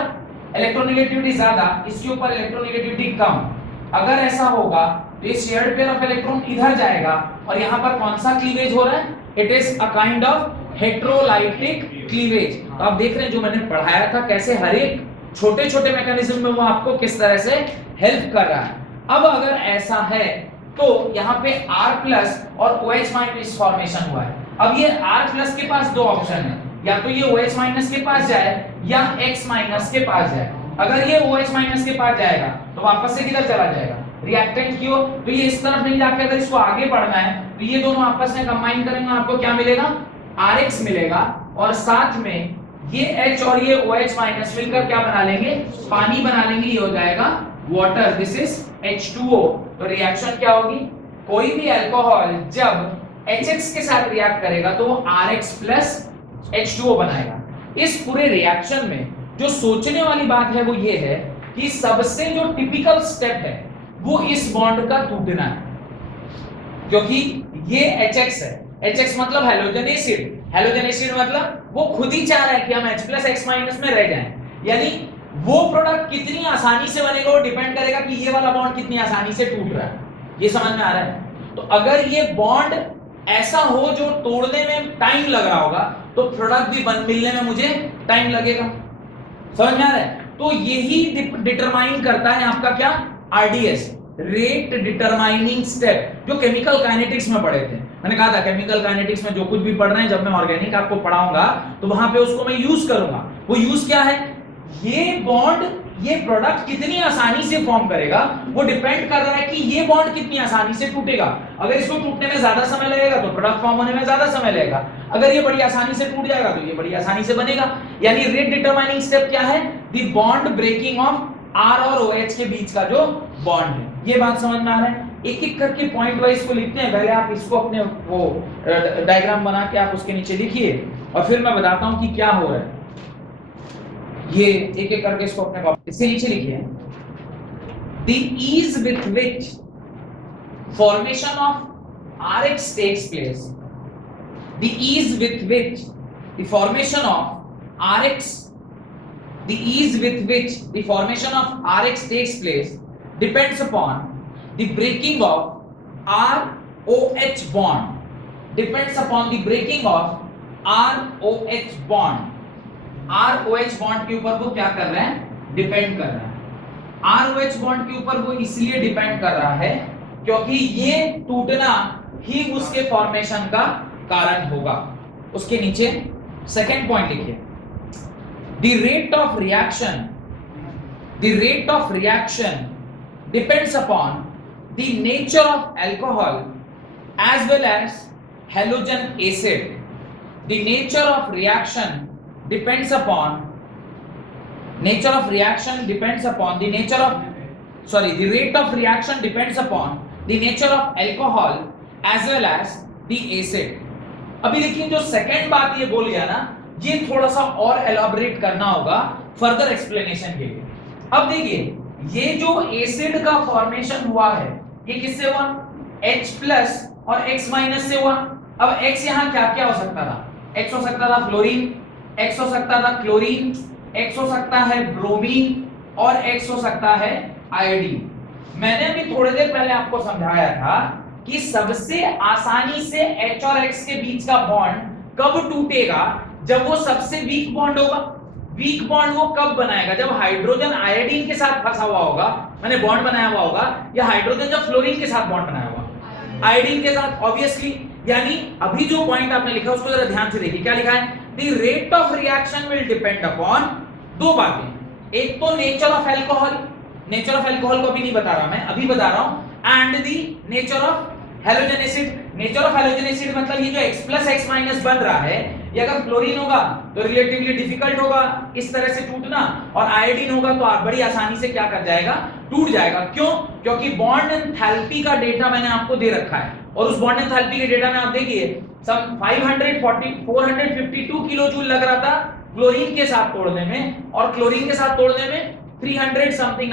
इलेक्ट्रोनेगेटिविटी ज्यादा, इसके ऊपर इलेक्ट्रोनेगेटिविटी कम। अगर ऐसा होगा तो ये शेयर्ड पेयर ऑफ इलेक्ट्रॉन इधर जाएगा और यहाँ पर कौन सा क्लीवेज हो रहा है, it is a kind of heterolytic cleavage. तो आप देख रहे हैं जो मैंने पढ़ाया था कैसे हर एक छोटे छोटे मैकेनिज्म में वो आपको किस तरह से हेल्प कर रहा है। अब अगर ऐसा है तो यहाँ पे R प्लस और OH माइनस फॉर्मेशन हुआ है। अब ये R प्लस के पास दो ऑप्शन है, या तो ये OH माइनस के पास जाए या X माइनस के पास जाए। अगर ये OH माइनस के पास जाएगा तो वापस से किधर चला जाएगा, रिएक्टेंट की ओर। तो ये इस तरफ नहीं जाके अगर इसको आगे बढ़ना है तो ये दोनों आपस में कंबाइन करेंगे, आपको क्या मिलेगा, RX मिलेगा और साथ में ये H और ये OH माइनस मिलकर क्या बना लेंगे, पानी बना लेंगे, ये हो जाएगा वाटर, दिस इज H2O। तो रिएक्शन क्या होगी, कोई भी अल्कोहल जब HX के साथ रिएक्ट करेगा तो वो RX प्लस H2O बनाएगा। इस पूरे रिएक्शन में जो सोचने वाली बात है वो ये है कि सबसे जो टिपिकल स्टेप है वो इस बॉन्ड का टूटना है, क्योंकि ये HX है, HX मतलब हेलोजन एसिड, हेलोजन एसिड मतलब वो खुद ही चाह रहा है कि हम H प्लस X माइनस में रह जाएं। यानी वो प्रोडक्ट कितनी आसानी से बनेगा वो डिपेंड करेगा कि ये वाला बॉन्ड कितनी आसानी से टूट रहा है। ये समझ में आ रहा है। तो अगर ये बॉन्ड ऐसा हो जो तोड़ने में टाइम लग रहा होगा तो प्रोडक्ट भी मिलने में मुझे टाइम लगेगा। समझ में आ रहा है। तो यही डिटरमाइन करता है आपका क्या, RDS, रेट डिटरमाइनिंग स्टेप, जो केमिकल काइनेटिक्स में पढ़े थे। मैंने कहा था केमिकल काइनेटिक्स में जो कुछ भी पढ़ रहे हैं जब मैं ऑर्गेनिक आपको पढ़ाऊंगा तो वहां पे उसको मैं यूज करूंगा। वो यूज क्या है, ये बॉन्ड ये प्रोडक्ट कितनी आसानी से फॉर्म करेगा वो डिपेंड कर रहा है कि ये बॉन्ड कितनी आसानी से टूटेगा। अगर इसको टूटने में ज्यादा समय लगेगा तो प्रोडक्ट फॉर्म होने में ज्यादा समय लगेगा, अगर ये बड़ी आसानी से टूट जाएगा तो ये बड़ी आसानी से बनेगा। यानी रेट डिटरमाइनिंग स्टेप क्या है, the bond breaking of R और OH के बीच का जो बॉन्ड है। ये बात समझ में आ रहा है। एक एक करके पॉइंट वाइज को लिखते हैं। पहले आप इसको अपने वो डायग्राम बना के आप उसके नीचे लिखिए और फिर मैं बताता हूं कि क्या हो रहा है। ये एक एक करके इसको अपने इसके नीचे लिखिए। The ease with which formation of RH takes place, the ease with which the formation of RH, the ease with which the formation of RH takes place depends upon the breaking of R-OH bond, depends upon the breaking of R-OH bond। R-OH bond के ऊपर वो क्या कर रहा है, depend कर रहा है। R-OH बॉन्ड के ऊपर वो इसलिए डिपेंड कर रहा है क्योंकि ये टूटना ही उसके फॉर्मेशन का कारण होगा। उसके नीचे सेकंड पॉइंट लिखिए, the rate of reaction depends upon the nature of alcohol as well as halogen acid. The nature of reaction depends upon the nature of the rate of reaction depends upon the nature of alcohol as well as the acid। अभी देखिए जो second बात ये बोल गया ना, ये थोड़ा सा और एलाबोरेट करना होगा फर्दर एक्सप्लेनेशन के लिए। अब देखिए ये जो एसिड का फॉर्मेशन हुआ है ये किससे हुआ, H प्लस और X माइनस से हुआ। अब X यहाँ क्या क्या हो सकता था, X हो सकता था फ्लोरीन, X हो सकता था क्लोरीन, X हो सकता है ब्रोमीन और X हो सकता है आयोडीन। मैंने अभी थोड़ी देर पहले आपको समझाया था कि सबसे आसानी से H और X के बीच का बॉन्ड कब टूटेगा, जब वो सबसे वीक बॉन्ड होगा। वीक बॉन्ड वो कब बनाएगा, जब हाइड्रोजन आयोडीन के साथ फंसा हुआ होगा, मैंने बॉन्ड बनाया हुआ होगा, या हाइड्रोजन जब फ्लोरीन के साथ बॉन्ड बनाया होगा। आयोडीन के साथ ऑब्वियसली, यानी अभी जो पॉइंट आपने लिखा उसको जरा ध्यान से देखिए, क्या लिखा है, the rate of reaction will depend upon दो बातें, एक तो nature of alcohol, nature of alcohol को अभी नहीं बता रहा मैं, अभी बता रहा हूं, and the nature of halogen acid. Nature of halogen acid मतलब ये जो X+X- बन रहा है, ये अगर फ्लोरीन होगा तो रिलेटिवली डिफिकल्ट होगा इस तरह से टूटना, और आयोडीन होगा तो आप बड़ी आसानी से क्या कर जाएगा, टूट जाएगा। क्यों? क्योंकि बॉन्ड एंथैल्पी का डेटा मैंने आपको दे रखा है, और उस बॉन्ड एंथैल्पी के डेटा में आप देखिए सम 452 किलो जूल लग रहा था क्लोरीन के साथ तोड़ने में, और क्लोरीन के साथ तोड़ने में 300 समथिंग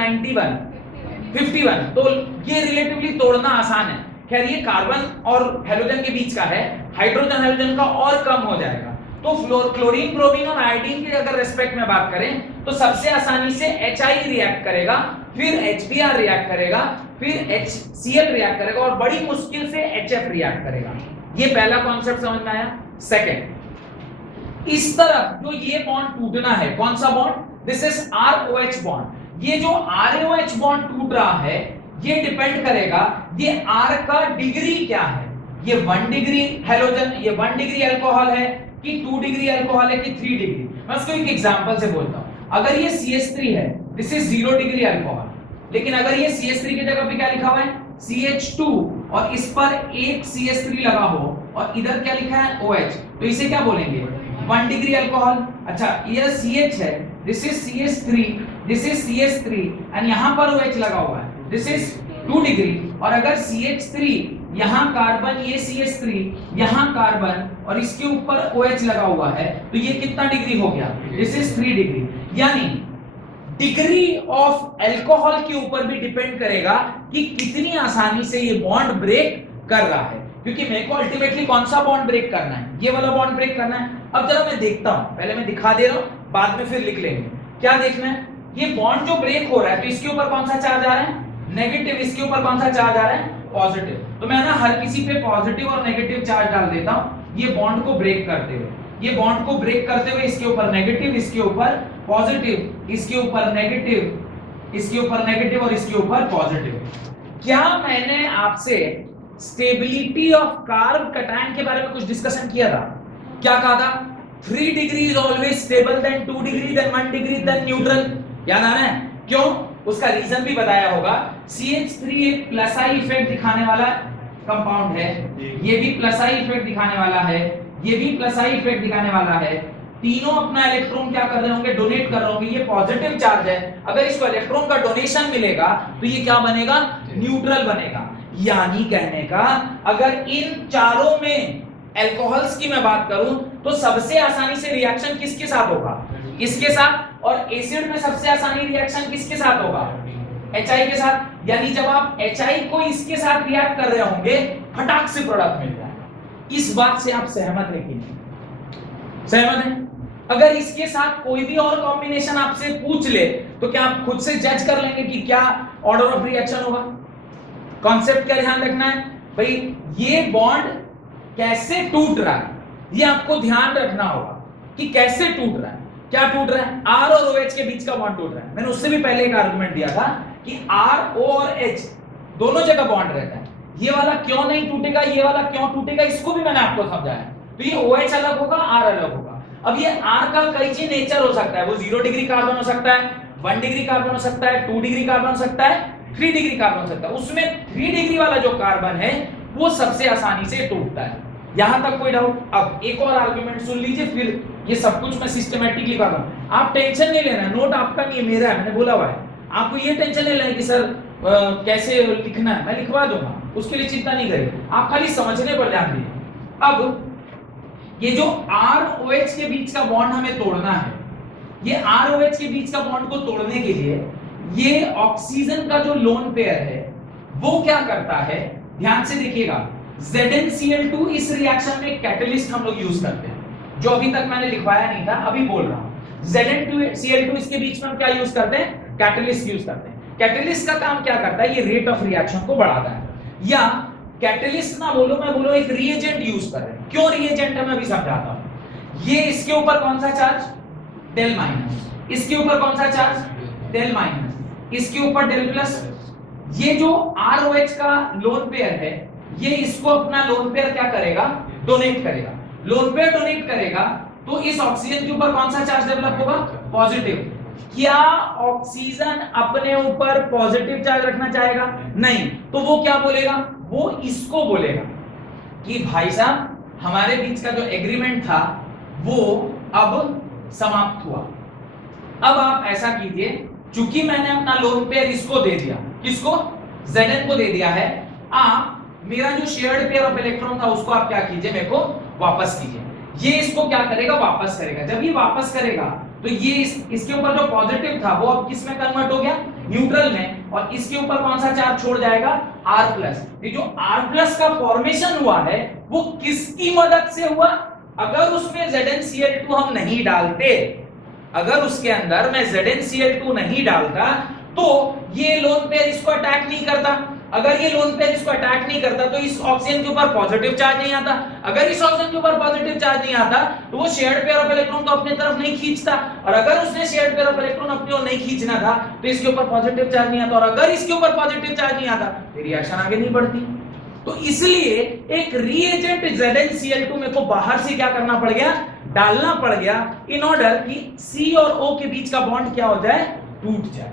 51, तो ये रिलेटिवली तोड़ना आसान है। खैर ये कार्बन और हेलोजन के बीच का है, हाइड्रोजन हेलोजन का और कम हो जाएगा। तो क्लोरीन, ब्रोमीन और आयोडीन की अगर रेस्पेक्ट में बात करें तो सबसे आसानी से HI रिएक्ट करेगा, फिर HBr रिएक्ट करेगा, फिर HCl रिएक्ट करेगा, और बड़ी मुश्किल से HF रिएक्ट करेगा। ये पहला कॉन्सेप्ट समझ में आया। सेकंड, इस तरफ जो ये बॉन्ड टूटना है, कौन सा bond, this is ROH bond. ये जो ROH बॉन्ड टूट रहा है ये डिपेंड करेगा ये R का डिग्री क्या है, ये 1 डिग्री हेलोजन, ये 1 डिग्री अल्कोहल है कि 2 डिग्री अल्कोहल है कि 3 डिग्री। मैं उसको एक एग्जांपल से बोलता हूं, अगर ये CH3 है, दिस इज 0 डिग्री अल्कोहल, लेकिन अगर ये CH3 की जगह पे क्या लिखा हुआ है, CH2, और इस पर एक CH3 लगा हो और इधर क्या लिखा है OH, तो इसे क्या बोलेंगे, 1 डिग्री अल्कोहल। अच्छा ये CH है, this is CH3, this is CH3, and यहां पर OH लगा हुआ है, दिस इज 2 डिग्री, और अगर CH3 यहां कार्बन, ये CH3 यहां कार्बन, और इसके ऊपर OH लगा हुआ है, तो ये कितना डिग्री हो गया, दिस इज 3 डिग्री। यानी डिग्री ऑफ अल्कोहल के ऊपर भी डिपेंड करेगा कि कितनी आसानी से ये बॉन्ड ब्रेक कर रहा है, क्योंकि मेरे को अल्टीमेटली कौन सा बॉन्ड ब्रेक करना है, ये वाला बॉन्ड ब्रेक करना है। अब जरा मैं देखता हूं, पहले मैं दिखा दे रहा हूं, बाद में फिर लिख लेंगे। क्या देखना है, ये बॉन्ड जो ब्रेक हो रहा है तो इसके ऊपर कौन सा चार्ज आ रहा है, नेगेटिव, इसके ऊपर कौन सा चार्ज आ रहा है, पॉजिटिव। तो मैं ना हर किसी पे पॉजिटिव और नेगेटिव चार्ज डाल देता हूं, ये बॉन्ड को ब्रेक करते हुए, ये बॉन्ड को ब्रेक करते हुए इसके ऊपर नेगेटिव, इसके ऊपर पॉजिटिव, इसके ऊपर नेगेटिव, इसके ऊपर नेगेटिव, और इसके ऊपर पॉजिटिव। क्या मैंने आपसे स्टेबिलिटी ऑफ कार्ब कटायन के बारे में कुछ डिस्कशन किया था? क्या कहा था, 3 degree is always stable, then 2 degree, then 1 degree, then neutral. याद आ रहा है? क्यों? उसका रीजन भी बताया होगा। CH3 एक प्लस आई इफेक्ट दिखाने वाला कंपाउंड है, ये भी प्लस आई इफेक्ट दिखाने वाला है, ये भी प्लस आई इफेक्ट दिखाने वाला है, तीनों अपना इलेक्ट्रॉन क्या कर रहे होंगे, डोनेट कर रहे होंगे। ये पॉजिटिव चार्ज है, अगर इसको इलेक्ट्रॉन का डोनेशन मिलेगा तो ये क्या बनेगा, न्यूट्रल बनेगा। यानी कहने का अगर इन चारों में अल्कोहल्स की मैं बात करूं तो सबसे आसानी से रिएक्शन किसके साथ होगा, इसके साथ, और एसिड में सबसे आसानी रिएक्शन किसके साथ होगा, HI के साथ। यानी जब आप HI को इसके साथ रिएक्ट कर रहे होंगे फटाक से प्रोडक्ट मिल जाएगा। इस बात से आप सहमत हैं कि नहीं? सहमत हैं? अगर इसके साथ कोई भी और कॉम्बिनेशन आपसे पूछ ले तो क्या आप खुद से जज कर लेंगे कि क्या ऑर्डर ऑफ रिएक्शन होगा? कॉन्सेप्ट का ध्यान रखना है भाई, ये बॉन्ड कैसे टूट रहा है ये आपको ध्यान रखना होगा कि कैसे टूट रहा है, क्या टूट रहा है, R और OH के बीच का बॉन्ड टूट रहा है। मैंने उससे भी पहले एक आर्गुमेंट दिया था कि R, O और H दोनों जगह बॉन्ड रहता है, ये वाला क्यों नहीं टूटेगा, ये वाला क्यों टूटेगा, इसको भी मैंने आपको समझाया। तो ये OH अलग होगा, R अलग होगा। अब ये R का कई चीज नेचर हो सकता है, वो 0 डिग्री कार्बन हो सकता है, 1 डिग्री कार्बन हो सकता है, 2 डिग्री कार्बन हो सकता है, 3 डिग्री कार्बन हो सकता है। उसमें 3 डिग्री वाला जो कार्बन है वो सबसे आसानी से टूटता है। यहां तक कोई डाउट? अब एक और आर्गुमेंट सुन लीजिए, फिर ये सब कुछ मैं सिस्टमैटिकली कर रहा हूं। आप टेंशन नहीं लेना, नोट आपका नहीं है, मेरा है, मैंने बोला हुआ है। आपको ये टेंशन नहीं लेना कि सर कैसे लिखना है, मैं लिखवा दूंगा, उसके लिए चिंता नहीं करिए, आप खाली समझने पर ध्यान दीजिए। अब ये जो ROH के बीच का बॉन्ड हमें तोड़ना है, ये ROH के बीच का बॉन्ड को तोड़ने के लिए ये ऑक्सीजन का जो लोन पेयर है वो क्या करता है, ध्यान से देखिएगा। ZnCl2 इस रिएक्शन में कैटलिस्ट हम लोग यूज करते हैं, जो अभी तक मैंने लिखवाया नहीं था, अभी बोल रहा हूं। ZnCl2 इसके बीच में हम क्या यूज करते हैं, कैटलिस्ट यूज करते हैं। कैटलिस्ट का काम क्या करता है, ये रेट ऑफ रिएक्शन को बढ़ाता है। या कैटलिस्ट ना बोलो, मैं बोलो एक रिएजेंट यूज कर रहे हैं। क्यों रिएजेंट है मैं भी समझाता हूं। ये इसके ऊपर कौन सा चार्ज, डेल माइनस, इसके ऊपर कौन सा चार्ज, डेल माइनस, इसके ऊपर डेल प्लस। ये जो ROH का लोन पेयर है ये इसको अपना लोन पेयर क्या करेगा, डोनेट करेगा। लोन पेयर डोनेट करेगा तो इस ऑक्सीजन के ऊपर कौन सा चार्ज डेवलप होगा, पॉजिटिव। क्या ऑक्सीजन अपने ऊपर पॉजिटिव चार्ज रखना चाहेगा, नहीं, तो वो क्या बोलेगा, वो इसको बोलेगा कि भाई साहब हमारे बीच का जो एग्रीमेंट था वो अब समाप्त हुआ। अब आप ऐसा कीजिए, चूंकि मैंने अपना लोन पेयर इसको दे दिया, किसको, Zn को दे दिया है, आप मेरा जो शेयर्ड पेयर ऑफ इलेक्ट्रॉन था उसको आप क्या कीजिए, मेरे को वापस कीजिए। ये इसको क्या करेगा, वापस करेगा। जब ये वापस करेगा तो ये इसके ऊपर जो पॉजिटिव था वो अब किस में कन्वर्ट हो गया, न्यूट्रल में, और इसके ऊपर कौन सा चार्ज छोड़ जाएगा, R+। ये जो R+ का फॉर्मेशन हुआ है वो किसकी मदद से हुआ, अगर उसमें ZnCl2 हम नहीं डालते, अगर उसके अंदर मैं ZnCl2 नहीं डालता तो ये लोन पेयर इसको अटैक नहीं करता। अगर ये लोन पेयर इसको अटैक नहीं करता तो इस ऑक्सीजन के ऊपर पॉजिटिव चार्ज नहीं आता। अगर इस ऑक्सीजन के ऊपर पॉजिटिव चार्ज नहीं आता तो वो शेयर्ड पेयर ऑफ इलेक्ट्रॉन को अपनी तरफ नहीं खींचता, और अगर उसने शेयर्ड पेयर ऑफ इलेक्ट्रॉन अपनी ओर नहीं खींचना था तो इसके ऊपर पॉजिटिव चार्ज नहीं आता, और अगर इसके ऊपर पॉजिटिव चार्ज नहीं आता तो रिएक्शन आगे नहीं बढ़ती। तो इसलिए एक रिएजेंट ZnCl2 मेरे को बाहर से क्या करना पड़ गया, डालना पड़ गया, इन ऑर्डर कि C और O के बीच का बॉन्ड क्या हो जाए, टूट जाए।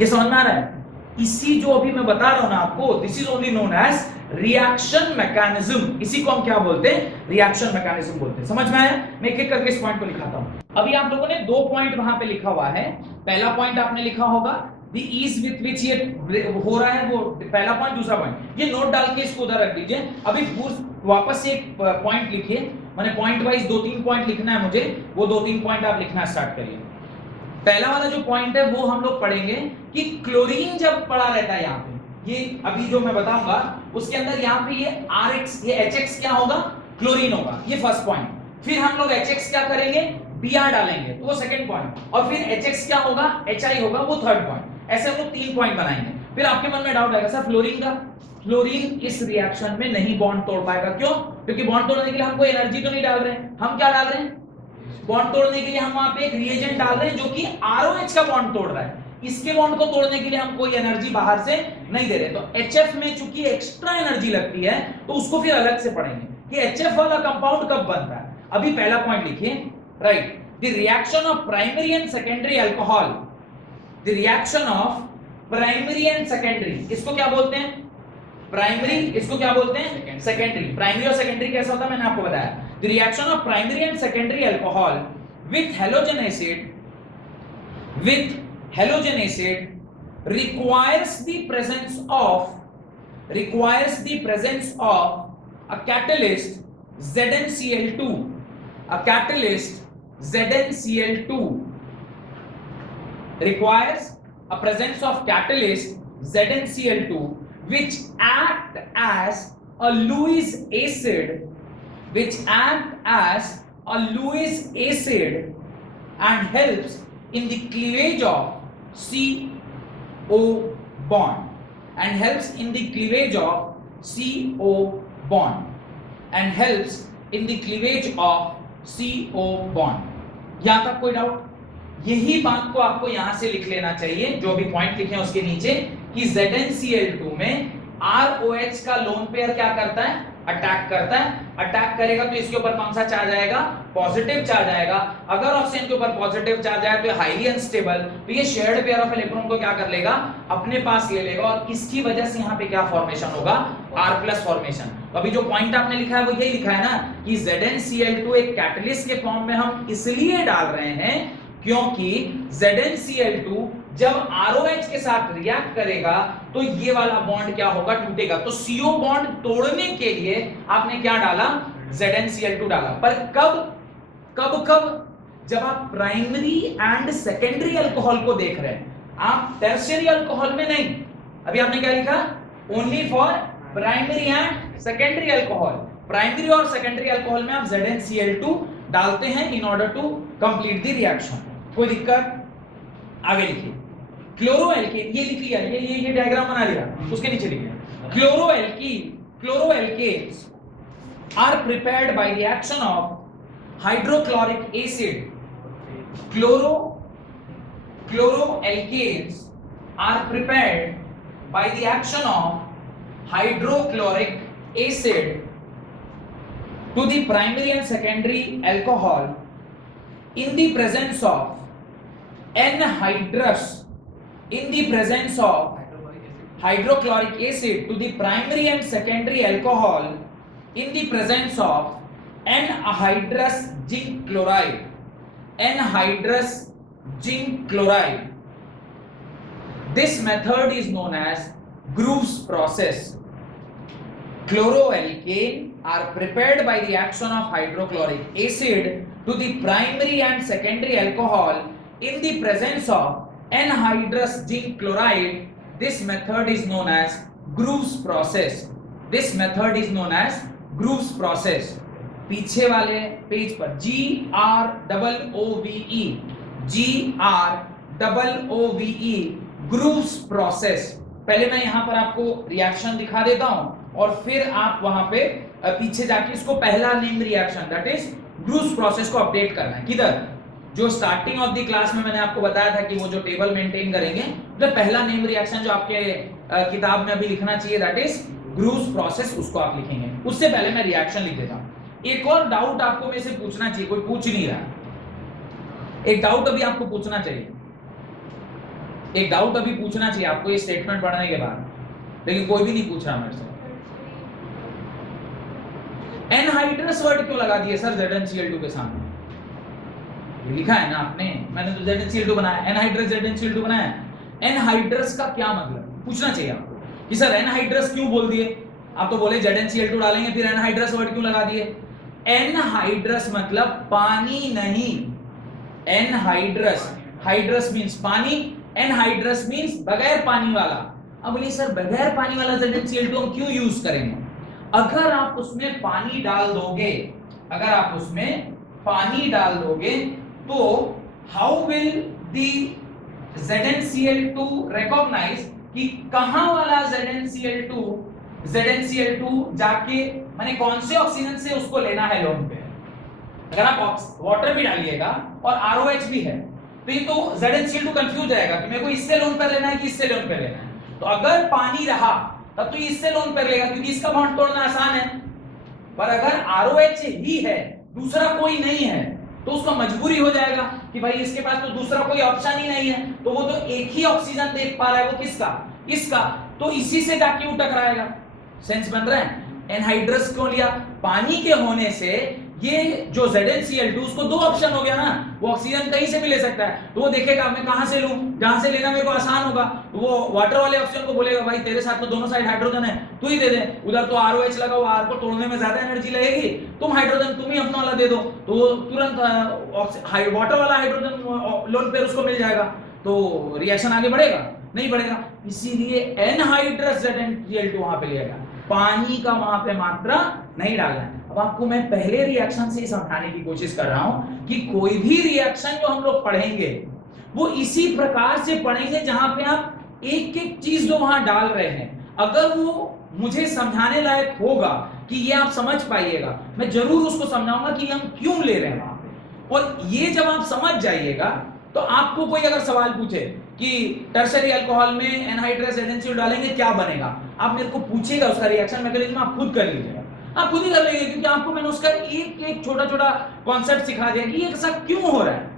ये समझ में आ रहा है? इसी जो अभी मैं बता रहा हूं ना आपको, this is only known as reaction mechanism. इसी को हम क्या बोलते हैं, रिएक्शन मैकेनिज्म बोलते हैं। समझ में आया? मैं एक एक करके इस पॉइंट को लिखाता हूं। अभी आप लोगों ने 2 पॉइंट वहां पे लिखा हुआ है। पहला पॉइंट आपने लिखा होगा द ईज विथ विच ये हो रहा है, वो पहला पॉइंट। दूसरा पॉइंट ये नोट डाल के इसको उधर रख दीजिए। अभी वापस से एक पॉइंट लिखिए, मैंने पॉइंट वाइज 2-3 पॉइंट लिखना है मुझे, वो 2-3 पॉइंट आप लिखना स्टार्ट करिए। पहला वाला जो पॉइंट है वो हम लोग पढ़ेंगे कि क्लोरीन जब पड़ा रहता है यहाँ पे, ये अभी जो मैं बताऊंगा उसके अंदर यहाँ पे ये RH ये HX क्या होगा, क्लोरीन होगा, ये फर्स्ट पॉइंट। फिर हम लोग HX क्या करेंगे, Br डालेंगे, तो वो सेकंड पॉइंट, और फिर HX क्या होगा, HI होगा, वो थर्ड पॉइंट। ऐसे हम लोग 3 पॉइंट बनाएंगे। फिर आपके मन में डाउट आएगा, सर फ्लोरीन का, फ्लोरीन इस रिएक्शन में नहीं बॉन्ड तोड़ पाएगा। क्यों? क्योंकि बॉन्ड तोड़ने के लिए हम कोई एनर्जी तो नहीं डाल रहे हैं, हम क्या डाल रहे हैं, बॉन्ड तोड़ने के लिए हम वहां पे एक रिएजेंट डाल रहे हैं जो कि ROH का बॉन्ड तोड़ रहा है। इसके बॉन्ड को तोड़ने के लिए हम कोई एनर्जी बाहर से नहीं दे रहे। तो HF में चूंकि एक्स्ट्रा एनर्जी लगती है तो उसको फिर अलग से पढ़ेंगे कि HF वाला कंपाउंड कब बनता है। अभी पहला पॉइंट लिखिए, right, the reaction of primary and secondary alcohol, the reaction of primary and secondary, इसको क्या बोलते हैं, प्राइमरी, इसको क्या बोलते हैं, सेकेंडरी। प्राइमरी और सेकेंडरी कैसा होता है मैंने आपको बताया। The reaction of primary and secondary alcohol with halogen acid requires the presence of a catalyst ZnCl2, a catalyst ZnCl2 requires a presence of catalyst ZnCl2 which act as a Lewis acid and helps in the cleavage of CO bond and helps in the cleavage of CO bond and helps in the cleavage of CO bond। यहां तक कोई doubt? यही बात को आपको यहां से लिख लेना चाहिए, जो भी पॉइंट लिखे हैं उसके नीचे, कि ZnCl2 में ROH का लोन पेयर क्या करता है, अटैक करता है। अटैक करेगा तो इसके ऊपर कौन सा चार्ज आएगा, पॉजिटिव चार्ज आएगा। अगर ऑक्सीजन के ऊपर पॉजिटिव चार्ज आए तो हाईली अनस्टेबल, तो ये शेयर्ड पेयर ऑफ इलेक्ट्रॉन को क्या कर लेगा, अपने पास ले लेगा, और इसकी वजह से यहाँ पे क्या फॉर्मेशन होगा, R+ फॉर्मेशन। तो अभी जो पॉइंट आपने लिखा है वो यही लिखा है ना कि ZnCl2 एक कैटलिस्ट के फॉर्म में हम इसलिए डाल रहे हैं क्योंकि ZnCl2 जब ROH के साथ रिएक्ट करेगा तो ये वाला बॉन्ड क्या होगा, टूटेगा। तो CO बॉन्ड तोड़ने के लिए आपने क्या डाला, ZnCl2 डाला। पर कब जब आप प्राइमरी एंड सेकेंडरी अल्कोहल को देख रहे हैं, आप टर्शियरी अल्कोहल में नहीं। अभी आपने क्या लिखा, only for primary and secondary alcohol. Primary और सेकेंडरी अल्कोहल में आप ZnCl2 डालते हैं in order to complete the reaction. कोई दिक्कत? आगे लिखिए, क्लोरोएल्कीन, ये लिख लिया, ये डायग्राम बना लिया, उसके नीचे लिखिए, क्लोरोएल्केन्स are prepared by the action of hydrochloric acid. Chloroalkanes are prepared by the action of hydrochloric acid to the primary and secondary alcohol in the presence of anhydrous in the presence of hydrochloric acid to the primary and secondary alcohol in the presence of anhydrous zinc chloride. Anhydrous zinc chloride. This method is known as Grove's process. Chloroalkane are prepared by the action of hydrochloric acid to the primary and secondary alcohol in the presence of anhydrous zinc chloride. This method is known as Grove's process. This method is known as Grove's process. पीछे वाले page पर GROOVE Grove's process. पहले मैं यहां पर आपको reaction दिखा देता हूं और फिर आप वहां पे पीछे जाके इसको पहला name reaction that is Grove's process को अपडेट करना है. किधर? जो स्टार्टिंग ऑफ द क्लास में मैंने आपको बताया था कि वो जो टेबल मेंटेन करेंगे, तो पहला नेम रिएक्शन जो आपके किताब में अभी लिखना चाहिए दैट इज Grove's process, उसको आप लिखेंगे. उससे पहले मैं रिएक्शन लिख देता हूं. एक और डाउट आपको मेरे से पूछना चाहिए, कोई पूछ नहीं रहा. एक डाउट अभी आपको पूछना चाहिए, एक डाउट अभी पूछना चाहिए आपको ये स्टेटमेंट पढ़ने के बाद, लेकिन कोई भी नहीं पूछ रहा मेरे से. एनहाइड्रस वर्ड क्यों लगा दिए सर ZnCl2 के सामने? ये लिखा है ना आपने, मैंने तो ZnCl2 बनाया, एनहाइड्रस ZnCl2 बनाया. एनहाइड्रस का क्या मतलब पूछना चाहिए आपको कि सर एनहाइड्रस क्यों बोल दिए? आप तो बोले ZnCl2 डालेंगे, फिर एनहाइड्रस वर्ड क्यों लगा दिए? एनहाइड्रस मतलब पानी नहीं. एनहाइड्रस, हाइड्रस मींस पानी, एनहाइड्रस मींस बगैर पानी वाला. अब बोलिए सर बगैर पानी वाला ZnCl2 हम क्यों यूज करेंगे? अगर आप उसमें पानी डाल दोगे, अगर आप उसमें पानी डाल दोगे तो how will the ZnCl2 recognise कि कहां वाला ZnCl2 जाके माने कौन से ऑक्सीजन से उसको लेना है लोन पे. अगर आप वाटर भी डालिएगा और ROH भी है तो ये तो ZnCl2 कंफ्यूज रहेगा कि मेरे को इससे लोन पर लेना है कि इससे लोन पर लेना है. तो अगर पानी रहा तब तो इससे लोन पर लेगा क्योंकि इसका बॉन्ड तोड़ना आसान है. पर अगर ROH ही है, दूसरा कोई नहीं है, तो उसका मजबूरी हो जाएगा कि भाई इसके पास तो दूसरा कोई ऑप्शन ही नहीं है, तो वो तो एक ही ऑक्सीजन देख पा रहा है, वो किसका? इसका. तो इसी से जाके वो टकराएगा. सेंस बन रहा है? एनहाइड्रस क्यों लिया? पानी के होने से ये जो ZnCl2 उसको दो ऑप्शन हो गया ना, वो ऑक्सीजन कहीं से भी ले सकता है. तो वो देखेगा मैं कहां से लूं, जहां से लेना मेरे को आसान होगा. तो वो वाटर वाले ऑप्शन को बोलेगा भाई तेरे साथ तो दोनों साइड हाइड्रोजन है, तू ही दे दे. उधर तो ROH लगा हुआ, R को तोड़ने में ज्यादा एनर्जी लगेगी, तुम हाइड्रोजन तुम ही अपना वाला दे दो, तो वो तुरंत वाटर वाला हाइड्रोजन लोन पे उसको मिल जाएगा. तो रिएक्शन आगे बढ़ेगा? नहीं बढ़ेगा. इसीलिए एनहाइड्रस ZnCl2 वहां पे लिया, पानी का वहां पे मात्रा नहीं डालना है. अब आपको मैं पहले रिएक्शन से ही समझाने की कोशिश कर रहा हूं कि कोई भी रिएक्शन जो हम लोग पढ़ेंगे वो इसी प्रकार से पढ़ेंगे जहां पे आप एक एक चीज जो वहां डाल रहे हैं, अगर वो मुझे समझाने लायक होगा कि ये आप समझ पाइएगा, मैं जरूर उसको समझाऊंगा कि हम क्यों ले रहे हैं वहां पे. और ये जब आप समझ जाइएगा तो आपको कोई अगर सवाल पूछे कि टर्शरी अल्कोहल में एनहाइड्रस ZnCl डालेंगे क्या बनेगा, आप मेरे को पूछेगा, उसका रिएक्शन मैकेनिज्म आप खुद कर लीजिएगा, आप खुद ही कर लेंगे, क्योंकि आपको मैंने उसका एक एक छोटा छोटा कॉन्सेप्ट सिखा दिया कि ये ऐसा क्यों हो रहा है.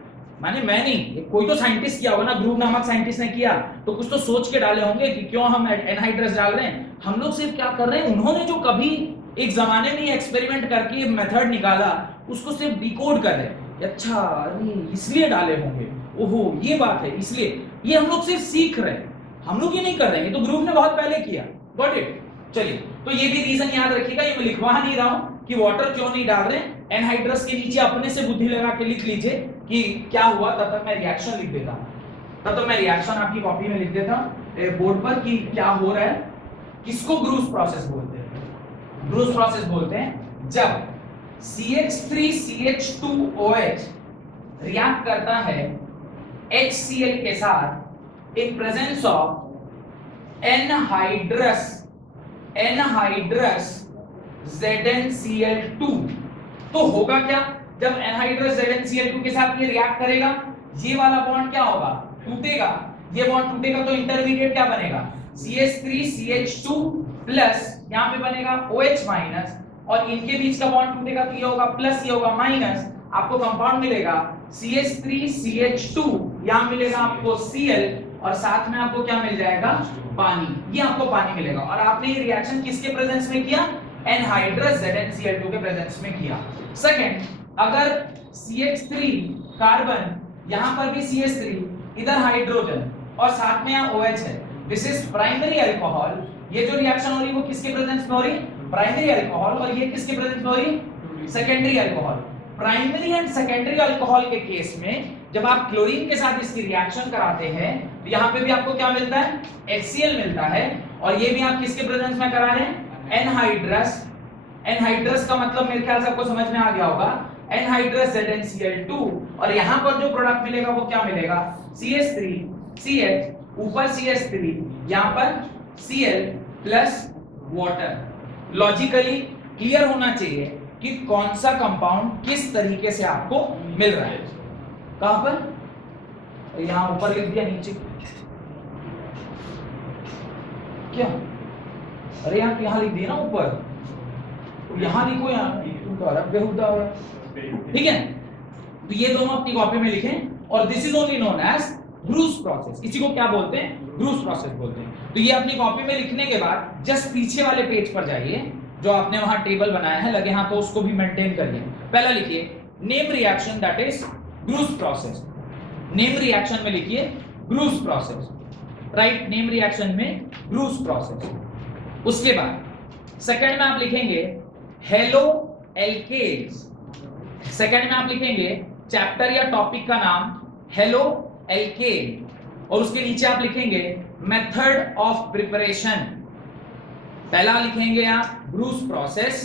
माने मैं नहीं, कोई तो साइंटिस्ट किया होगा ना, ग्रूव नामक साइंटिस्ट ने किया, तो कुछ तो सोच के डाले होंगे कि क्यों हम एनहाइड्रस डाल रहे हैं. हम लोग सिर्फ क्या कर रहे हैं, उन्होंने जो कभी एक जमाने में एक्सपेरिमेंट करके मेथड निकाला उसको सिर्फ डिकोड कर रहे हैं. अच्छा अरे इसलिए डाले होंगे, ओहो ये बात है, इसलिए ये हम लोग सिर्फ सीख रहे हैं, हम लोग ये नहीं कर रहे हैं, तो ग्रुप ने बहुत पहले किया. Got it? चलिए, तो ये भी रीजन याद रखिएगा, ये मैं लिखवा नहीं रहा हूं कि वाटर क्यों नहीं डाल रहे. एनहाइड्रस के नीचे अपने से बुद्धि लगा के लिख लीजिए कि क्या हुआ, तब तक मैं रिएक्शन लिख देता हूं. तब तक मैं रिएक्शन आपकी कॉपी में लिख देता हूं बोर्ड पर कि क्या हो रहा है. किसको ग्रूव्स प्रोसेस बोलते हैं? ग्रूव्स प्रोसेस बोलते हैं जब CH3CH2OH रिएक्ट करता है HCl के साथ in presence of anhydrous ZnCl2. तो होगा क्या, जब एनहाइड्रस ZnCl2 के साथ ये रिएक्ट करेगा, ये वाला बॉन्ड क्या होगा, टूटेगा. ये बॉन्ड टूटेगा तो इंटरमीडिएट क्या बनेगा, CH3CH2 प्लस यहाँ पे बनेगा OH माइनस और इनके बीच का बॉन्ड टूटेगा तो ये होगा प्लस, ये होगा माइनस, आपको कंपाउंड मिलेगा CH3CH2, यहाँ मिलेगा आपको Cl और साथ में आपको क्या मिल जाएगा, पानी। ये आपको पानी मिलेगा और आपने ये रिएक्शन किसके प्रेजेंस में किया, एनहाइड्रस ZnCl2 के प्रेजेंस में किया। सेकंड, अगर CH3 कार्बन, यहाँ पर भी CH3, इधर हाइड्रोजन और साथ में यहाँ OH है, दिस इज प्राइमरी अल्कोहल। ये जो रिएक्शन हो रही है वो किसके प्रेजेंस में हो रही है, प्राइमरी अल्कोहल, और ये किसके प्रेजेंस में हो रही है, secondary alcohol. Primary and secondary alcohol के केस में जब आप क्लोरीन के साथ इसकी रिएक्शन कराते हैं तो यहाँ पे भी आपको क्या मिलता है, HCl मिलता है, और ये भी आप किसके प्रेजेंस में करा रहे हैं, एनहाइड्रस। एनहाइड्रस का मतलब मेरे ख्याल से आपको समझ में आ गया होगा, एनहाइड्रस ZnCl2, और यहाँ पर जो प्रोडक्ट मिलेगा वो क्या मिलेगा, CH3 CH, ऊपर CH3, यहाँ पर Cl plus water. Logically clear होना चाहिए कि कौन सा कंपाउंड किस तरीके से आपको मिल रहा है। कहां पर, यहां ऊपर लिख दिया, नीचे क्या, अरे यहाँ लिख दिया ना ऊपर, यहां लिखो, यहाँ बेहुदा हो रहा है, ठीक है। तो ये दोनों अपनी कॉपी में लिखें, और this is only known as Groves process. इसी को क्या बोलते हैं, ग्रूस प्रोसेस बोलते हैं। तो ये अपनी कॉपी में लिखने के बाद जस्ट पीछे वाले पेज पर जाइए, जो आपने वहां टेबल बनाया है लगे हाथ, तो उसको भी मेंटेन करिए। पहला लिखिए name reaction that is gross process. Name reaction में लिखिए gross process, right, name reaction में ग्रूस प्रोसेस। उसके बाद सेकंड में आप लिखेंगे हेलो एल्केन्स। सेकंड में आप लिखेंगे चैप्टर या टॉपिक का नाम हेलो एल्केन, और उसके नीचे आप लिखेंगे मेथड ऑफ प्रिपरेशन। पहला लिखेंगे आप ग्रूस प्रोसेस,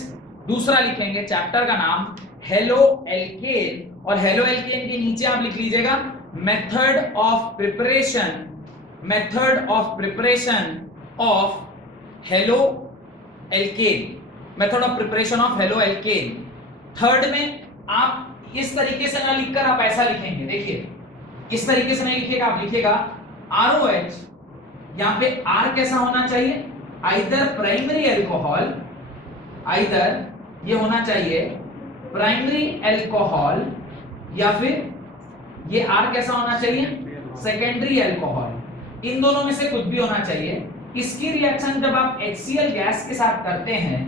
दूसरा लिखेंगे चैप्टर का नाम हेलो एल्केन, और हेलो एल्केन के नीचे आप लिख लीजिएगा method of preparation, method of preparation of halo alkane, method of preparation of halo alkane. Third में आप इस तरीके से ना लिखकर आप ऐसा लिखेंगे, देखिए इस तरीके से नहीं लिखिएगा, आप लिखिएगा ROH, यहां पे R कैसा होना चाहिए, आइदर प्राइमरी अल्कोहल, आइदर ये होना चाहिए प्राइमरी अल्कोहल, या फिर ये R कैसा होना चाहिए, सेकेंडरी अल्कोहल। इन दोनों में से कुछ भी होना चाहिए। इसकी रिएक्शन जब आप HCl गैस के साथ करते हैं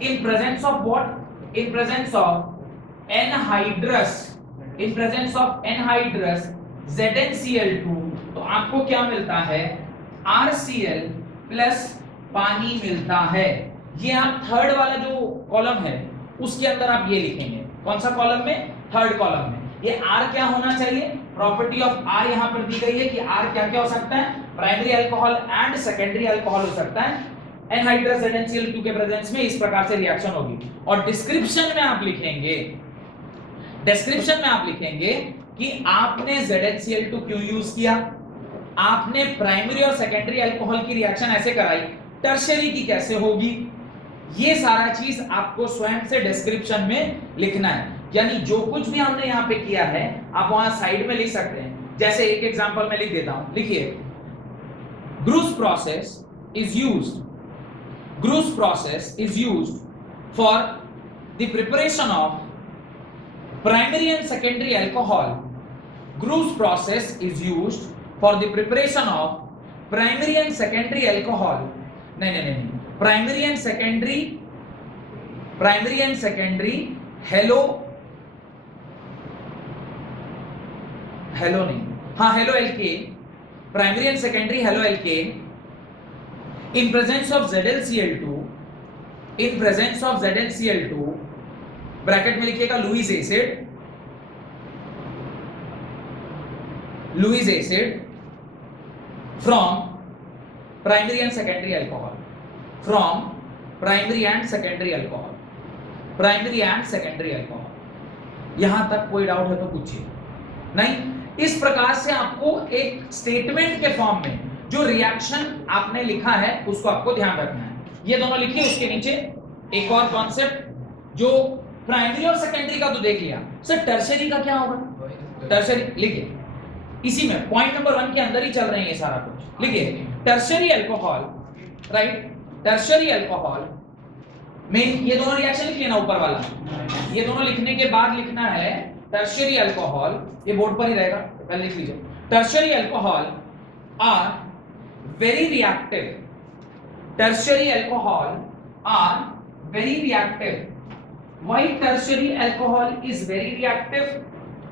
in presence of what, in presence of anhydrous, in presence of anhydrous ZnCl2, तो आपको क्या मिलता है, RCl प्लस पानी मिलता है। ये आप थर्ड वाला जो कॉलम है उसके अंदर आप ये लिखेंगे, कौन सा कॉलम में, थर्ड कॉलम में। ये R क्या होना चाहिए, प्रॉपर्टी ऑफ R यहां पर दी गई है कि R क्या क्या हो सकता है, primary alcohol and secondary alcohol हो सकता है। एनहाइड्रस ZnCl2 के प्रेजेंस में इस प्रकार से रिएक्शन होगी। और डिस्क्रिप्शन में आप लिखेंगे, डिस्क्रिप्शन में आप लिखेंगे कि आपने ZnCl2 क्यों यूज किया, आपने प्राइमरी और सेकेंडरी अल्कोहल की रिएक्शन ऐसे कराई, टर्शियरी की कैसे होगी, ये सारा चीज आपको स्वयं से डिस्क्रिप्शन में लिखना है। यानी जो कुछ भी हमने यहाँ पे किया है आप वहां साइड में लिख सकते हैं। जैसे एक एग्जांपल मैं लिख देता हूं, लिखिए gross process is used, gross process is used for the preparation of primary and secondary alcohol. Groos process is used for the preparation of primary and secondary alcohol. नहीं, primary and secondary hello नहीं, हाँ hello alkane, primary and secondary hello alkane in presence of ZnCl2, in presence of ZnCl2, bracket में लिखिएगा Lewis acid from primary and secondary alcohol, from primary and secondary alcohol, primary and secondary alcohol. यहां तक कोई doubt है तो पूछिए। नहीं, इस प्रकार से आपको एक स्टेटमेंट के फॉर्म में जो रिएक्शन आपने लिखा है उसको आपको ध्यान रखना है। ये दोनों लिखिए, उसके नीचे एक और कॉन्सेप्ट, जो प्राइमरी और सेकेंडरी का तो देख लिया, सर टर्शियरी का क्या होगा, टर्शियरी लिखिए, इसी में पॉइंट नंबर 1 के अंदर ही चल रहे हैं ये सारा कुछ। लिखिए tertiary alcohol, right, tertiary alcohol में ये दोनों रिएक्शन लिख लेना ऊपर वाला, ये दोनों लिखने के बाद लिखना है टर्शियरी अल्कोहल, ये बोर्ड पर ही रहेगा, पहले लिख लीजिए। Tertiary alcohol are very reactive, tertiary alcohol are very reactive. Why tertiary alcohol is very reactive?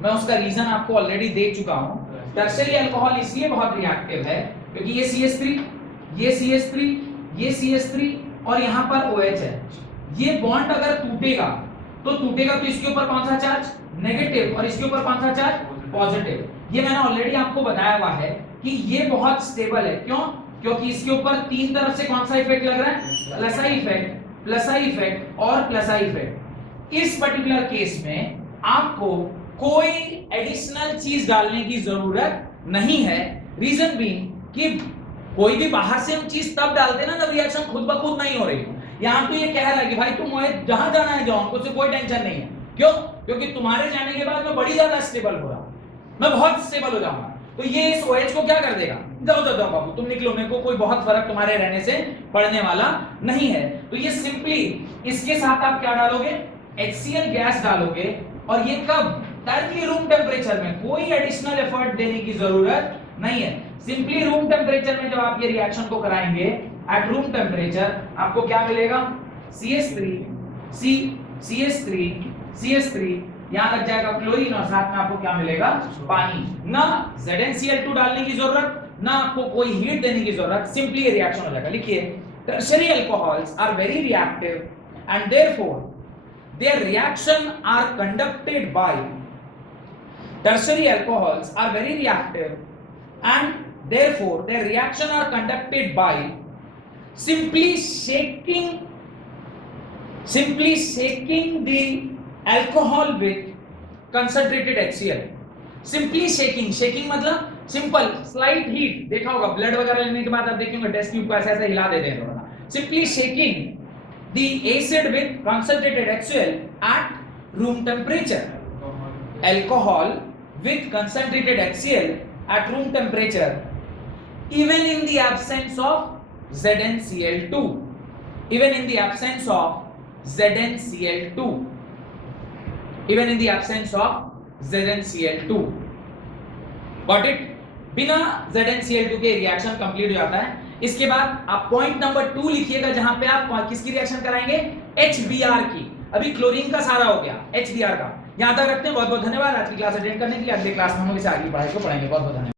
मैं उसका रीजन आपको ऑलरेडी दे चुका हूं। टर्शियरी अल्कोहल इसलिए बहुत रिएक्टिव है क्योंकि ये CH3, ये CH3, ये CH3 और यहां पर OH है। ये बॉन्ड अगर टूटेगा तो इसके ऊपर कौन सा चार्ज? नेगेटिव, और इसके ऊपर कौन सा चार्ज? पॉजिटिव। ये मैंने ऑलरेडी आपको बताया हुआ है कि ये बहुत स्टेबल है। क्यों? क्योंकि इसके ऊपर तीन तरफ से कौन सा इफेक्ट लग रहा है? Plus I effect, plus I effect और प्लस आई इफेक्ट। इस पर्टिकुलर केस में आपको कोई एडिशनल चीज डालने की जरूरत नहीं है। रीजन बीइंग कि कोई भी बाहर से हम चीज तब डालते ना जब रिएक्शन खुद ब खुद नहीं हो रही। यहां तो ये कह रहा है कि भाई तुम जहां जाना है जाओ, हमको से कोई टेंशन नहीं है। क्यों? क्योंकि तुम्हारे जाने के बाद मैं बड़ी ज्यादा स्टेबल हो रहा हूं, मैं बहुत स्टेबल हो जाऊंगा। तो ये इस OH को क्या कर देगा? जाओ जाओ जाओ बाबू तुम निकलो, मेरे को कोई बहुत फर्क तुम्हारे रहने से पड़ने वाला नहीं है। तो ये सिंपली इसके साथ आप क्या डालोगे? HCl गैस डालोगे, और ये कब? डायरेक्टली रूम टेम्परेचर में, कोई एडिशनल एफर्ट देने की जरूरत नहीं है। सिंपली रूम टेम्परेचर में जब आप ये रिएक्शन को कराएंगे एट रूम टेम्परेचर, आपको क्या मिलेगा? CH3 यहां लग जाएगा क्लोरीन, और साथ में आपको क्या मिलेगा? पानी। ना ZnCl2 डालने की जरूरत, ना आपको कोई हीट देने की जरूरत, सिंपली ये रिएक्शन हो जाएगा। लिखिए, tertiary alcohols are very reactive and therefore their reaction are conducted by tertiary alcohols are very reactive and therefore their reaction are conducted by simply shaking the alcohol with concentrated HCl। simply shaking मतलब simple slight heat, देखा होगा blood वगैरह लेने के बाद आप देखेंगे test tube को ऐसे ऐसे हिला देते हैं थोड़ा। simply shaking the acid with concentrated HCl at room temperature, alcohol with concentrated HCl at room temperature, even in the absence of ZnCl2, even in the absence of ZnCl2, even in the absence of ZnCl2, got it? बिना ZnCl2 के reaction complete हो जाता है। इसके बाद आप point number 2 लिखिएगा, जहां पे आप किसकी रिएक्शन कराएंगे? HBr की। अभी क्लोरीन का सारा हो गया, HBr का यहां तक रखते हैं। बहुत बहुत धन्यवाद आज की क्लास अटेंड करने के लिए। अगले क्लास में हम इसे आगे पढ़ाई को पढ़ाएंगे। बहुत बहुत धन्यवाद।